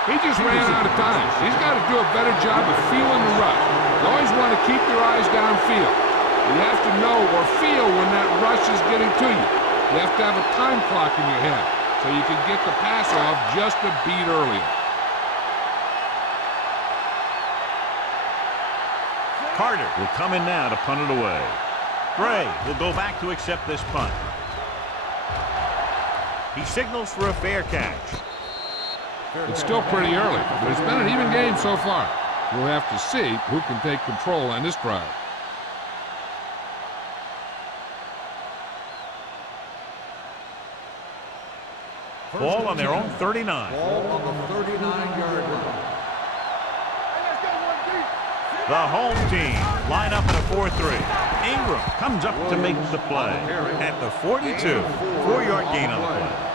He just ran out of time. He's got to do a better job of feeling the rush. You always want to keep your eyes downfield. You have to know or feel when that rush is getting to you. You have to have a time clock in your head so you can get the pass off just a beat earlier. Carter will come in now to punt it away. Gray will go back to accept this punt. He signals for a fair catch. It's still pretty early, but it's been an even game so far. We'll have to see who can take control on this drive. Ball on their own 39. Ball on the 39-yard line. The home team line up in a 4-3. Ingram comes up to make the play at the 42. 4-yard gain on the play.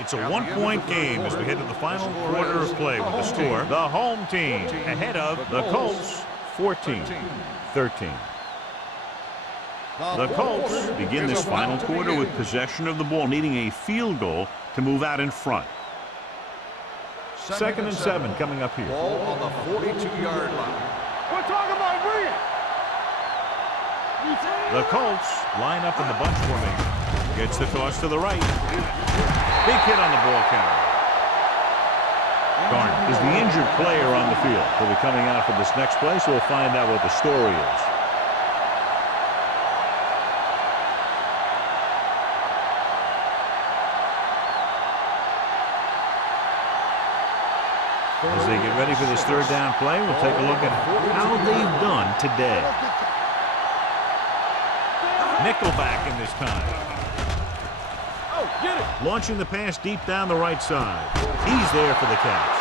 It's a one-point game as we head to the final quarter of play with the score. The home team ahead of the Colts 14-13. The Colts begin this final quarter with possession of the ball, needing a field goal to move out in front. 2nd and 7 coming up here. Ball on the 42-yard line. We're talking about bring it. The Colts line up in the bunch formation. Gets the toss to the right. Big hit on the ball carrier. Garner is the injured player on the field. He'll be coming out for this next play, so we'll find out what the story is. As they get ready for this third down play, we'll take a look at how they've done today. Nickelback in this time. Oh, get it. Launching the pass deep down the right side. He's there for the catch.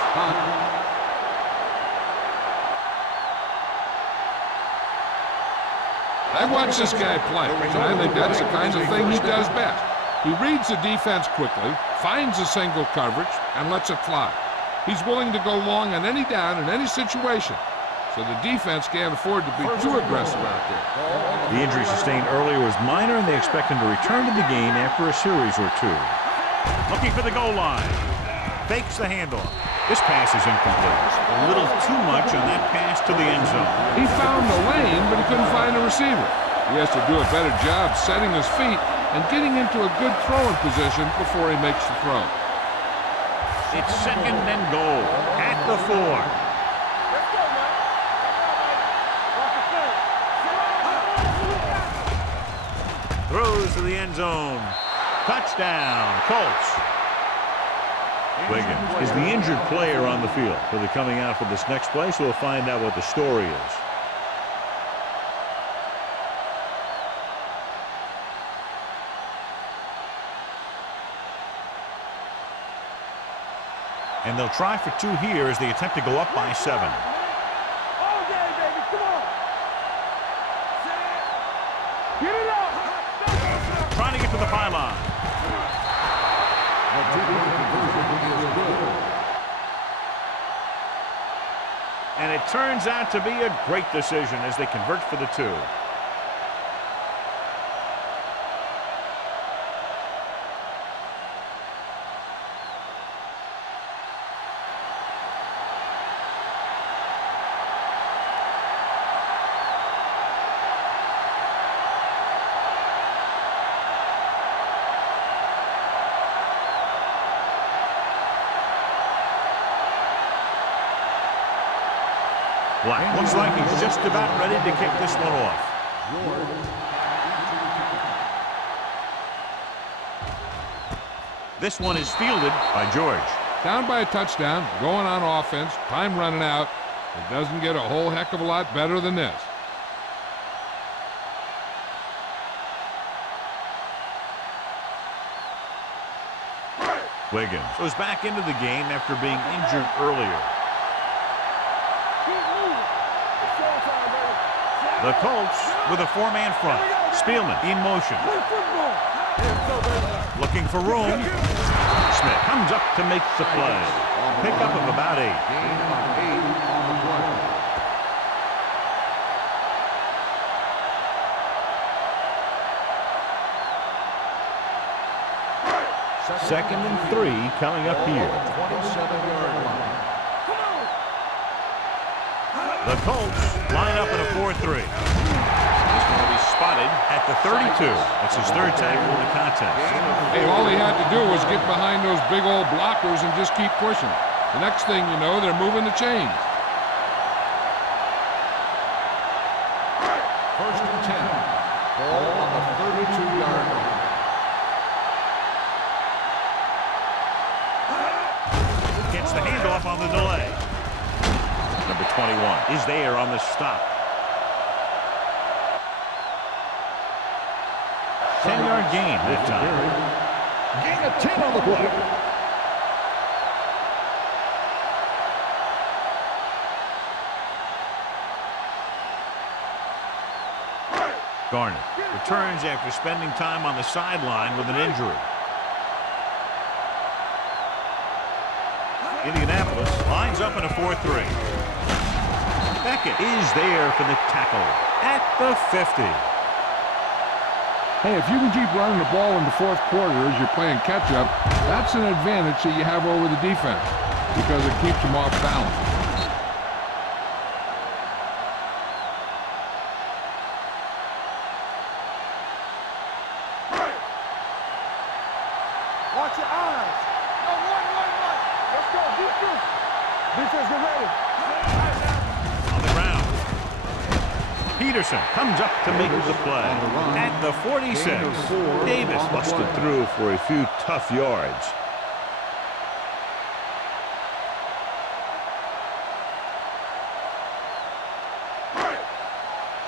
I've watched this guy play, and I think that's the kind of thing he does best. He reads the defense quickly, finds a single coverage, and lets it fly. He's willing to go long on any down in any situation, so the defense can't afford to be too aggressive out there. The injury sustained earlier was minor, and they expect him to return to the game after a series or two. Looking for the goal line. Fakes the handoff. This pass is incomplete. A little too much on that pass to the end zone. He found the lane, but he couldn't find a receiver. He has to do a better job setting his feet and getting into a good throwing position before he makes the throw. It's second and goal at the 4. Let's go, man. Watch the film. Throws to the end zone. Touchdown, Colts. Wiggins is the injured player on the field. He'll be coming out for this next play, so we'll find out what the story is. And they'll try for 2 here as they attempt to go up by 7. All day, baby. Come on. Get it up. Trying to get to the pylon. The two-point conversion is good. And it turns out to be a great decision as they convert for the 2. Black looks like he's just about ready to kick this one off. This one is fielded by George. Down by a touchdown, going on offense, time running out. It doesn't get a whole heck of a lot better than this. Wiggins goes back into the game after being injured earlier. The Colts with a 4-man front. Spielman in motion. Looking for room. Smith comes up to make the play. Pickup of about 8. Gain of 8 on the play. Second and 3 coming up here. 27-yard line. The Colts line up in a 4-3. He's going to be spotted at the 32. That's his 3rd tackle in the contest. Hey, all he had to do was get behind those big old blockers and just keep pushing. The next thing you know, they're moving the chains. First and 10. Ball on the 32-yard line. Gets the handoff on the delay. Number 21 is there on the stop. 10-yard gain that time. Gain of 10 on the play. Garnett returns after spending time on the sideline with an injury. Indianapolis lines up in a 4-3. Beckett is there for the tackle at the 50. Hey, if you can keep running the ball in the 4th quarter as you're playing catch-up, that's an advantage that you have over the defense because it keeps them off balance. Watch your eyes. No, one. Let's go. Defense. Defense, get ready. On the ground. Peterson comes up to make the play at the 46. Davis busted through for a few tough yards.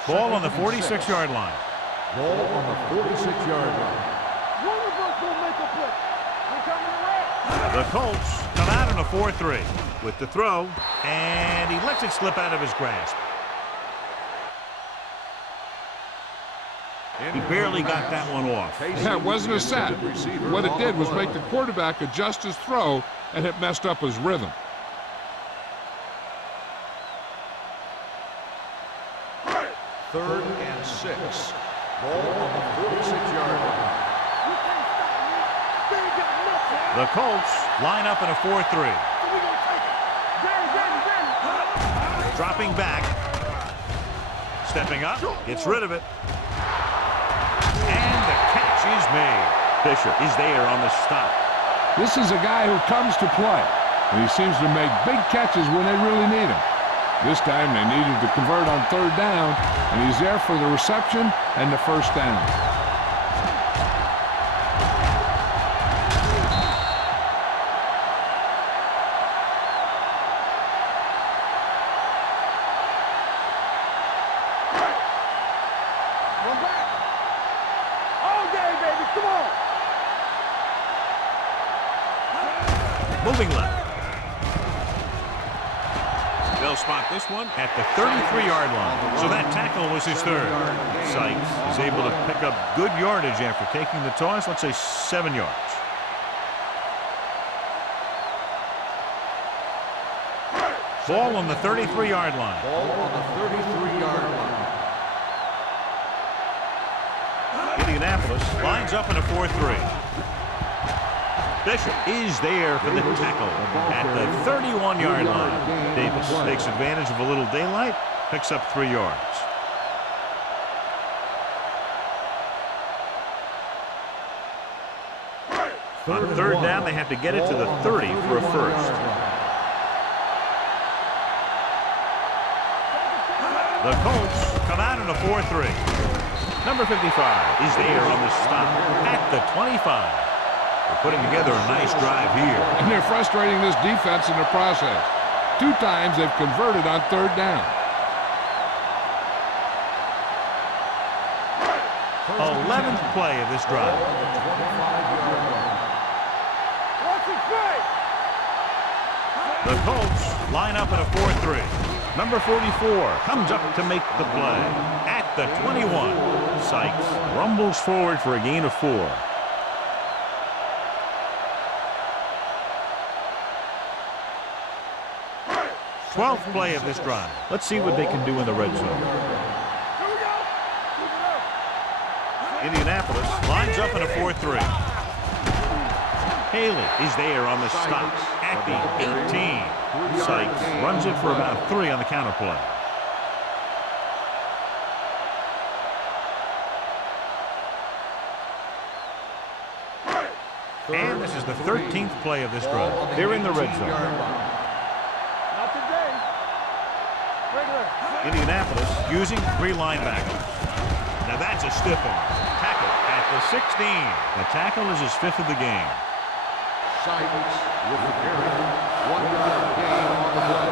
Ball on the 46-yard line. Ball on the 46-yard line. One of us will make a play. We're coming around. The Colts come out in a 4-3 with the throw, and he lets it slip out of his grasp. He barely got that one off. Yeah, it wasn't a sack. What it did was make the quarterback adjust his throw, and it messed up his rhythm. Third and 6. Ball on the 46-yard line. You can't stop me. They ain't got nothing. The Colts line up in a 4-3. So we gonna take it. Ready. Dropping back. Stepping up. Gets rid of it. And the catch is made. Fisher is there on the stop. This is a guy who comes to play, and he seems to make big catches when they really need him. This time they needed to convert on third down, and he's there for the reception and the first down. Run back. All day, baby. Come on. Moving left. They'll spot this one at the 33-yard line. So that tackle was his third. Sykes is able to pick up good yardage after taking the toss, let's say 7 yards. Ball on the 33-yard line. Ball on the 33-yard line. Indianapolis lines up in a 4-3. Bishop is there for the tackle at the 31-yard line. Davis takes advantage of a little daylight, picks up 3 yards. On third down, they have to get it to the 30 for a first. The Colts come out in a 4-3. Number 55 is there on the stop at the 25. They're putting together a nice drive here. And they're frustrating this defense in the process. 2 times they've converted on third down. 11th play of this drive. Watch it play. The Colts line up in a 4-3. Number 44 comes up to make the play at the 21. Sykes rumbles forward for a gain of 4. 12th play of this drive. Let's see what they can do in the red zone. Here we go. Keep it up. Indianapolis lines up in a 4-3. Haley is there on the stop at the 18. Sykes runs it for about 3 on the counter play. And this is the 13th play of this drive. They're in the red zone. Not today. Regular. Indianapolis using 3 linebackers. Now that's a stiff one. Tackle at the 16. The tackle is his 5th of the game. Sykes with the carry. 1-yard gain on the play.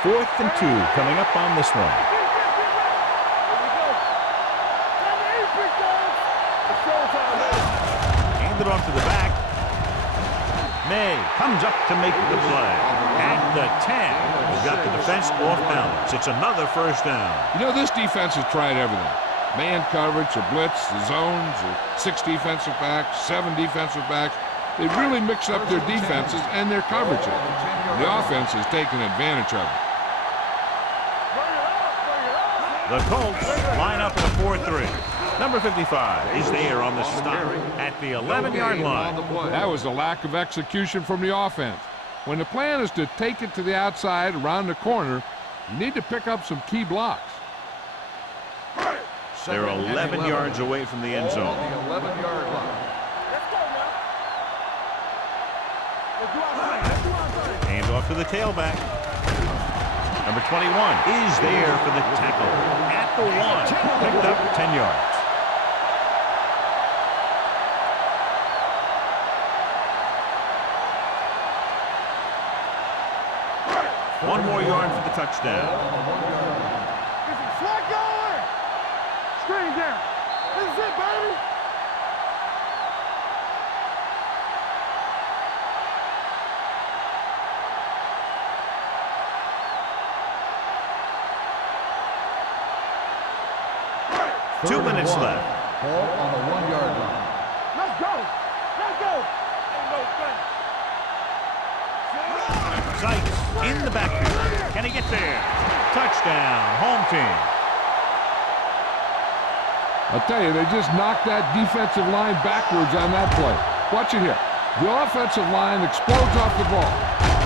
Fourth and 2 coming up on this one. Here we go. Time to eat, big dogs. It's showtime. Handed off to the back. May comes up to make the play. At the 10. He's got the defense off balance. It's another first down. You know, this defense has tried everything. Man coverage, a blitz, the zones, 6 defensive backs, 7 defensive backs. They've really mixed up their defenses and their coverages. The offense has taken advantage of it. The Colts line up in a 4-3. Number 55 is there on the stop at the 11-yard line. That was a lack of execution from the offense. When the plan is to take it to the outside around the corner, you need to pick up some key blocks. They're 11 yards away from the end zone. On the 11-yard line. Let's go now. Let's do our thing. Let's do our thing. Hand off to the tailback. Number 21 is there for the tackle at the 1. Picked up 10 yards. 1 more yard for the touchdown. Slide going! Screen down. This is it, baby. Two minutes left. Ball on the 1-yard line. Let's go. Let's go. Ain't no thing. Sykes in the backfield. Can he get there? Touchdown, home team. I'll tell you, they just knocked that defensive line backwards on that play. Watch it here. The offensive line explodes off the ball.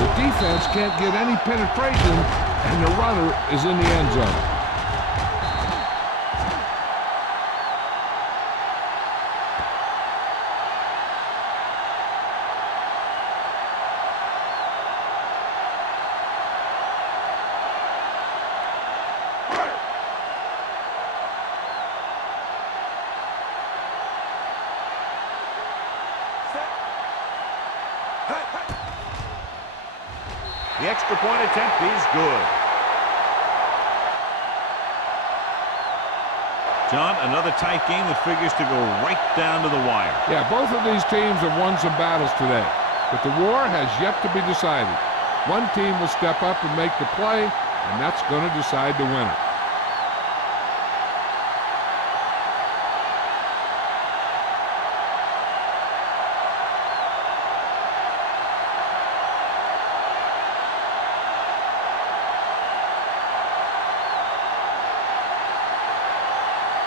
The defense can't get any penetration, and the runner is in the end zone. The extra point attempt is good. John, another tight game that figures to go right down to the wire. Yeah, both of these teams have won some battles today, but the war has yet to be decided. One team will step up and make the play, and that's going to decide the winner.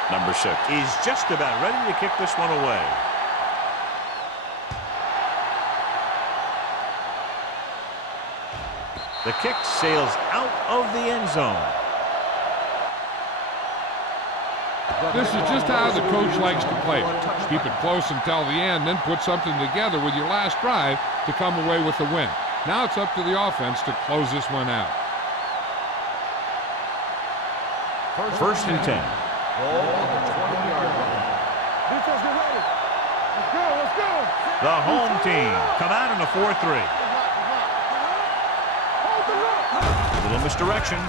Number 6 is just about ready to kick this one away. The kick sails out of the end zone. This is just how the coach likes to play it. Keep it close until the end, then put something together with your last drive to come away with the win. Now it's up to the offense to close this one out. First and 10. Ball on the 20-yard line. Defense, get ready. Let's go. Let's go. The home team come out in a 4-3. Hold the look. A little misdirection.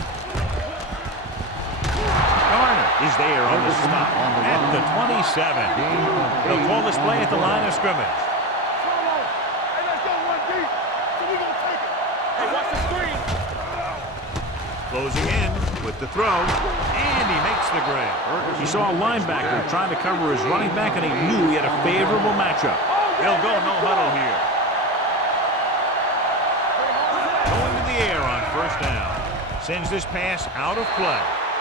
Garner is there on the stop at the 27. They'll call this play at the line of scrimmage. Solo. Hey, let's go one deep. So we gonna take it. Hey, watch the screen. Closing in with the throw, and he makes the grab. He saw a linebacker trying to cover his running back, and he knew he had a favorable matchup. He'll go no huddle here. Going to the air on first down. Sends this pass out of play.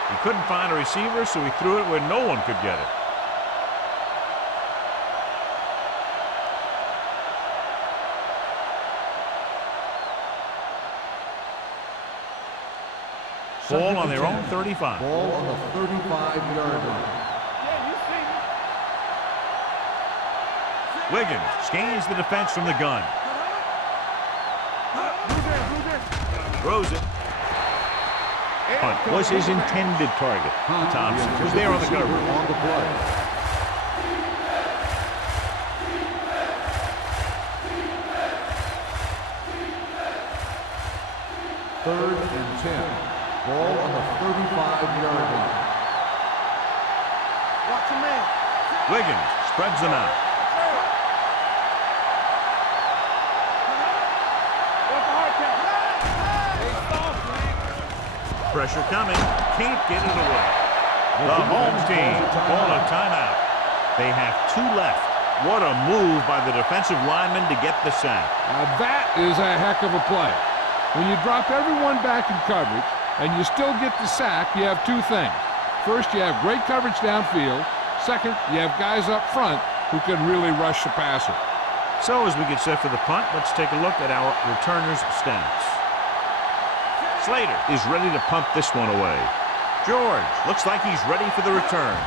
He couldn't find a receiver, so he threw it where no one could get it. Ball on their own 35. Ball on the 35-yard line. Yeah, you see me. Wiggins scans the defense from the gun. Throws it. Punt was his intended target. Thompson was there on the cover. On the play. Third and 10. Ball on the 35-yard line. Watch him in. Wiggins spreads them out. Pressure coming. Can't get it away. The home team call a timeout. They have 2 left. What a move by the defensive lineman to get the sack. Now that is a heck of a play. When you drop everyone back in coverage and you still get the sack, you have 2 things. First, you have great coverage downfield. Second, you have guys up front who can really rush the passer. So as we get set for the punt, let's take a look at our returners' stats. Slater is ready to punt this one away. George looks like he's ready for the return.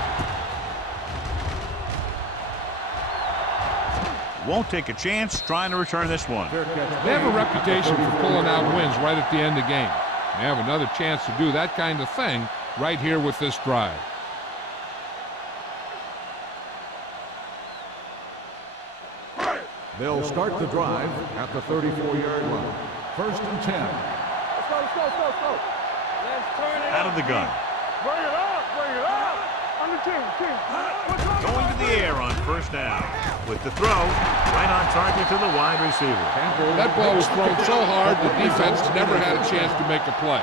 Won't take a chance trying to return this one. They have a reputation for pulling out wins right at the end of the game. They have another chance to do that kind of thing right here with this drive. They'll start the drive at the 34-yard line. First and 10. Let's go, let's go. Let's turn it Out of the gun. Bring it up, bring it up. Under 10. Going to the air on first down. With the throw, right on target to the wide receiver. That ball was thrown so hard, the defense never had a chance to make a play.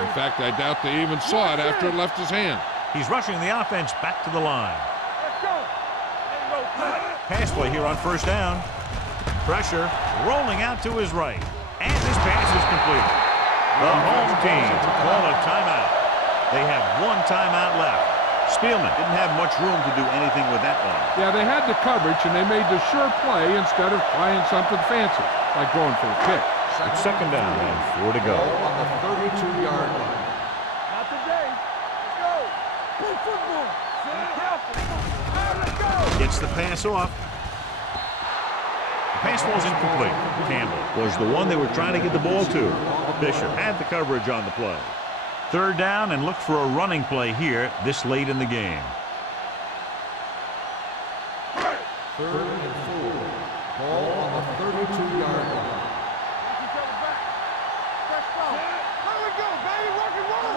In fact, I doubt they even saw it after it left his hand. He's rushing the offense back to the line. Let's go. There you go. Pass play here on first down. Pressure rolling out to his right. And his pass is complete. The home team call a timeout. They have one timeout left. Spielman didn't have much room to do anything with that one. Yeah, they had the coverage, and they made the sure play instead of trying something fancy, like going for a kick. It's second down and 4 to go. On the 32-yard line. Not today. Let's go. Play football. Let's go. Gets the pass off. The pass was incomplete. Campbell was the one they were trying to get the ball to. Bishop had the coverage on the play. Third down, and look for a running play here this late in the game. Third and 4. Ball on the 32-yard line. There we go, baby. Rock and roll.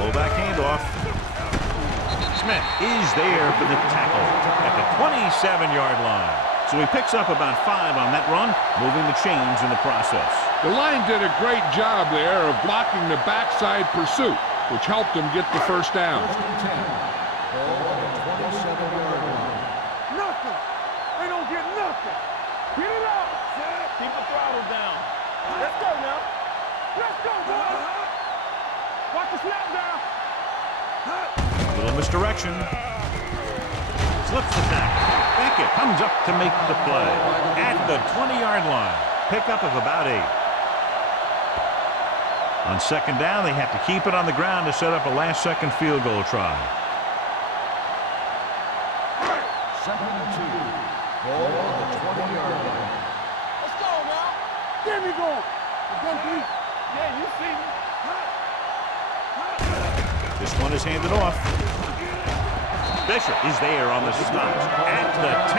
Fullback handoff. Smith is there for the tackle at the 27-yard line. So he picks up about 5 on that run, moving the chains in the process. The line did a great job there of blocking the backside pursuit, which helped them get the first down. First and 10. Ball on the 27-yard line. Nothing. They don't get nothing. Get it up. Keep the throttle down. Let's go now. Let's go, boy. Watch the snap down. A little misdirection. Slips the tackle. Beckett comes up to make the play at the 20-yard line. Pickup of about 8. On second down, they have to keep it on the ground to set up a last-second field goal try. Second and 2. Ball on the 20-yard line. Let's go now. There we go. Yeah, you see me. This one is handed off. Bishop is there on the stop at the 10.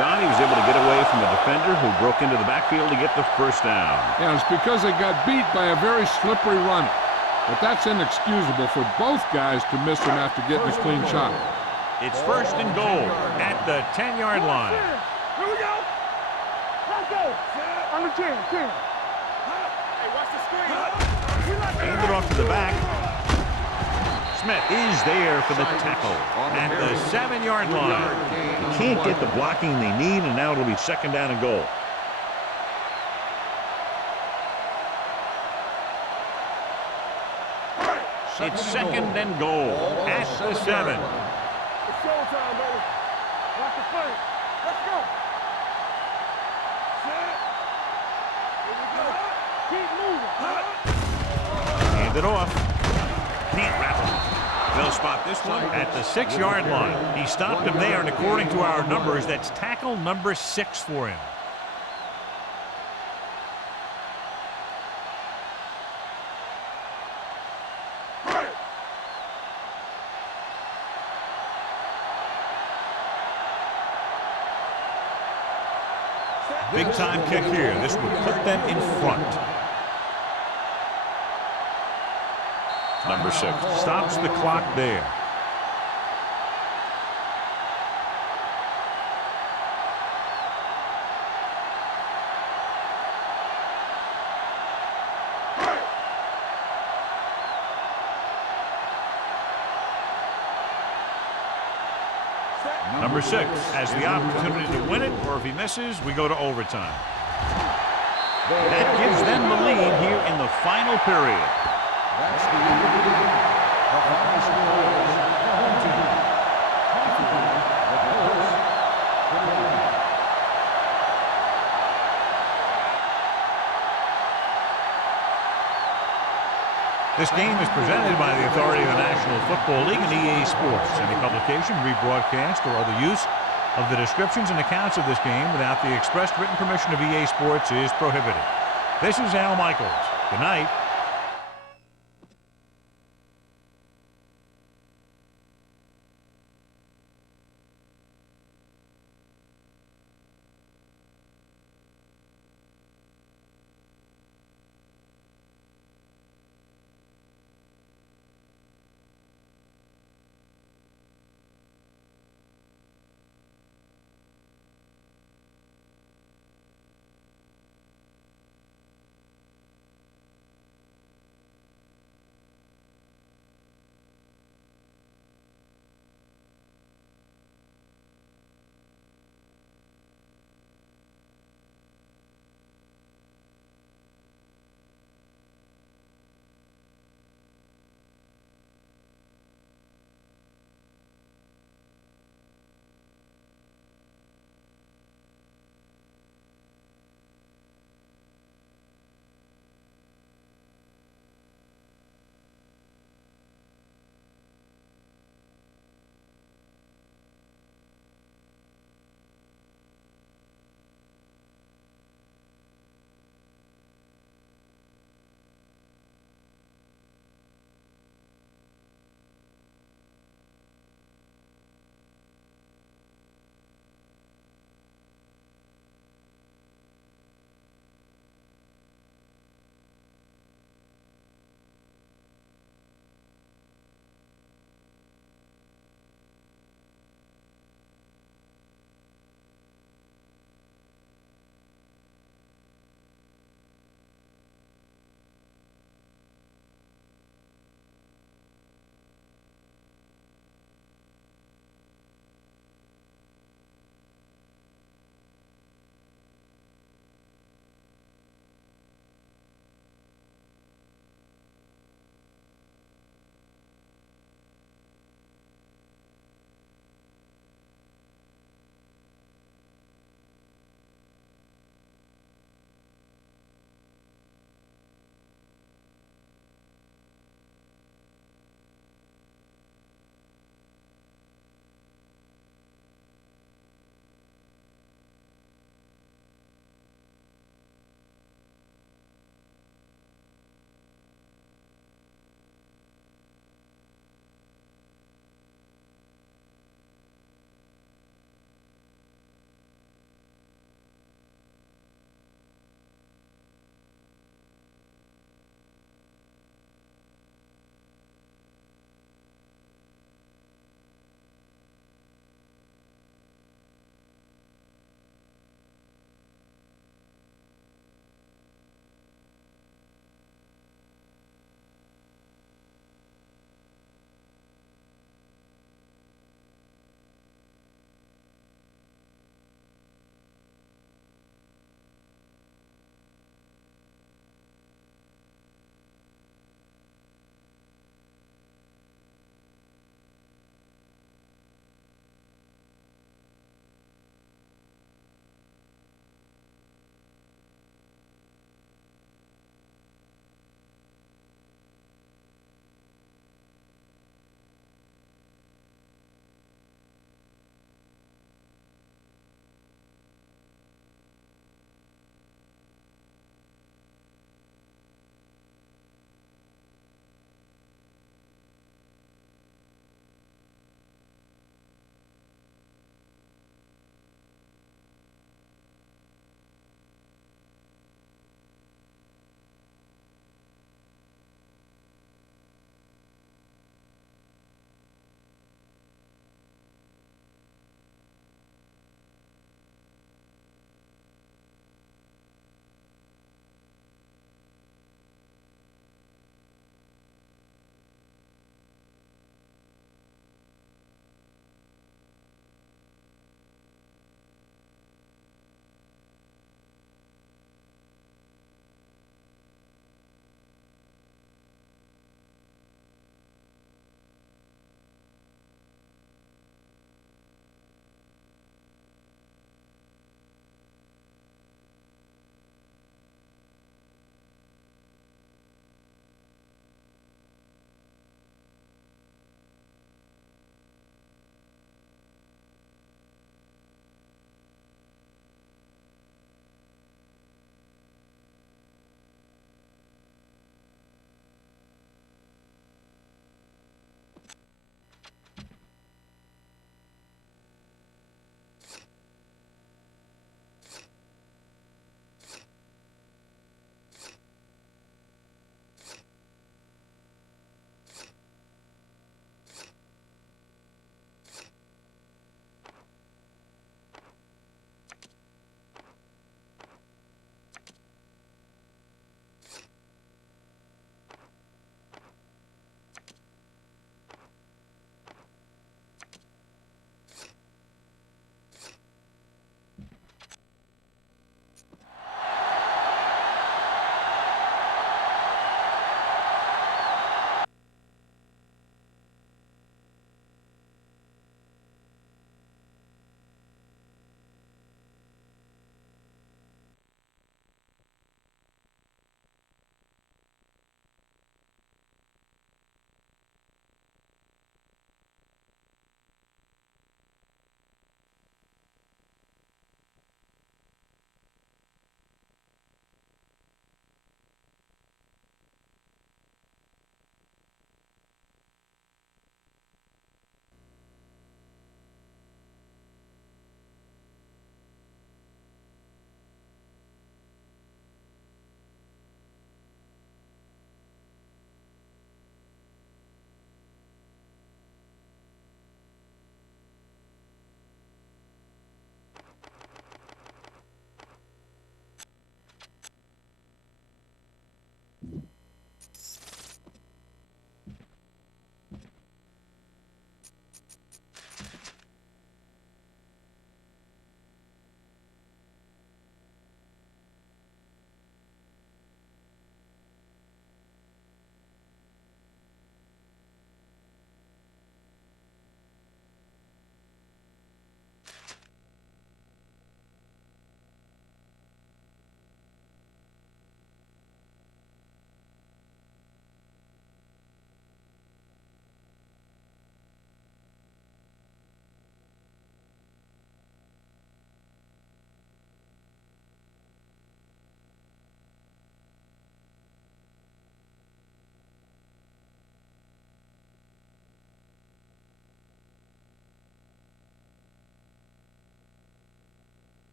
Johnny was able to get away from the defender who broke into the backfield to get the first down. Yeah, it's because they got beat by a very slippery runner. But that's inexcusable for both guys to miss him after getting a clean shot. It's first and goal at the 10-yard line. Here we go. Let's go. Under 10. Hey, watch the screen. Handed off to the back. Smith is there for the tackle at the 7-yard line. They can't get the blocking they need, and now it'll be second down and goal. It's second and goal at the 7. It's showtime, baby. Watch the play. Let's go. Set. Here we go. Keep moving. Hand it off. Can't wrap him. They'll spot this one at the 6-yard line. He stopped him there, and according to our numbers, that's tackle number 6 for him. Big time kick here. This would put them in front. Number 6 stops the clock there. Number 6 has the opportunity to win it, or if he misses, we go to overtime. That gives them the lead here in the final period. That's the end of the game. The final score is the home team. The Colts. This game is presented by the authority of the National Football League and EA Sports. Any publication, rebroadcast, or other use of the descriptions and accounts of this game without the expressed written permission of EA Sports is prohibited. This is Al Michaels. Good night.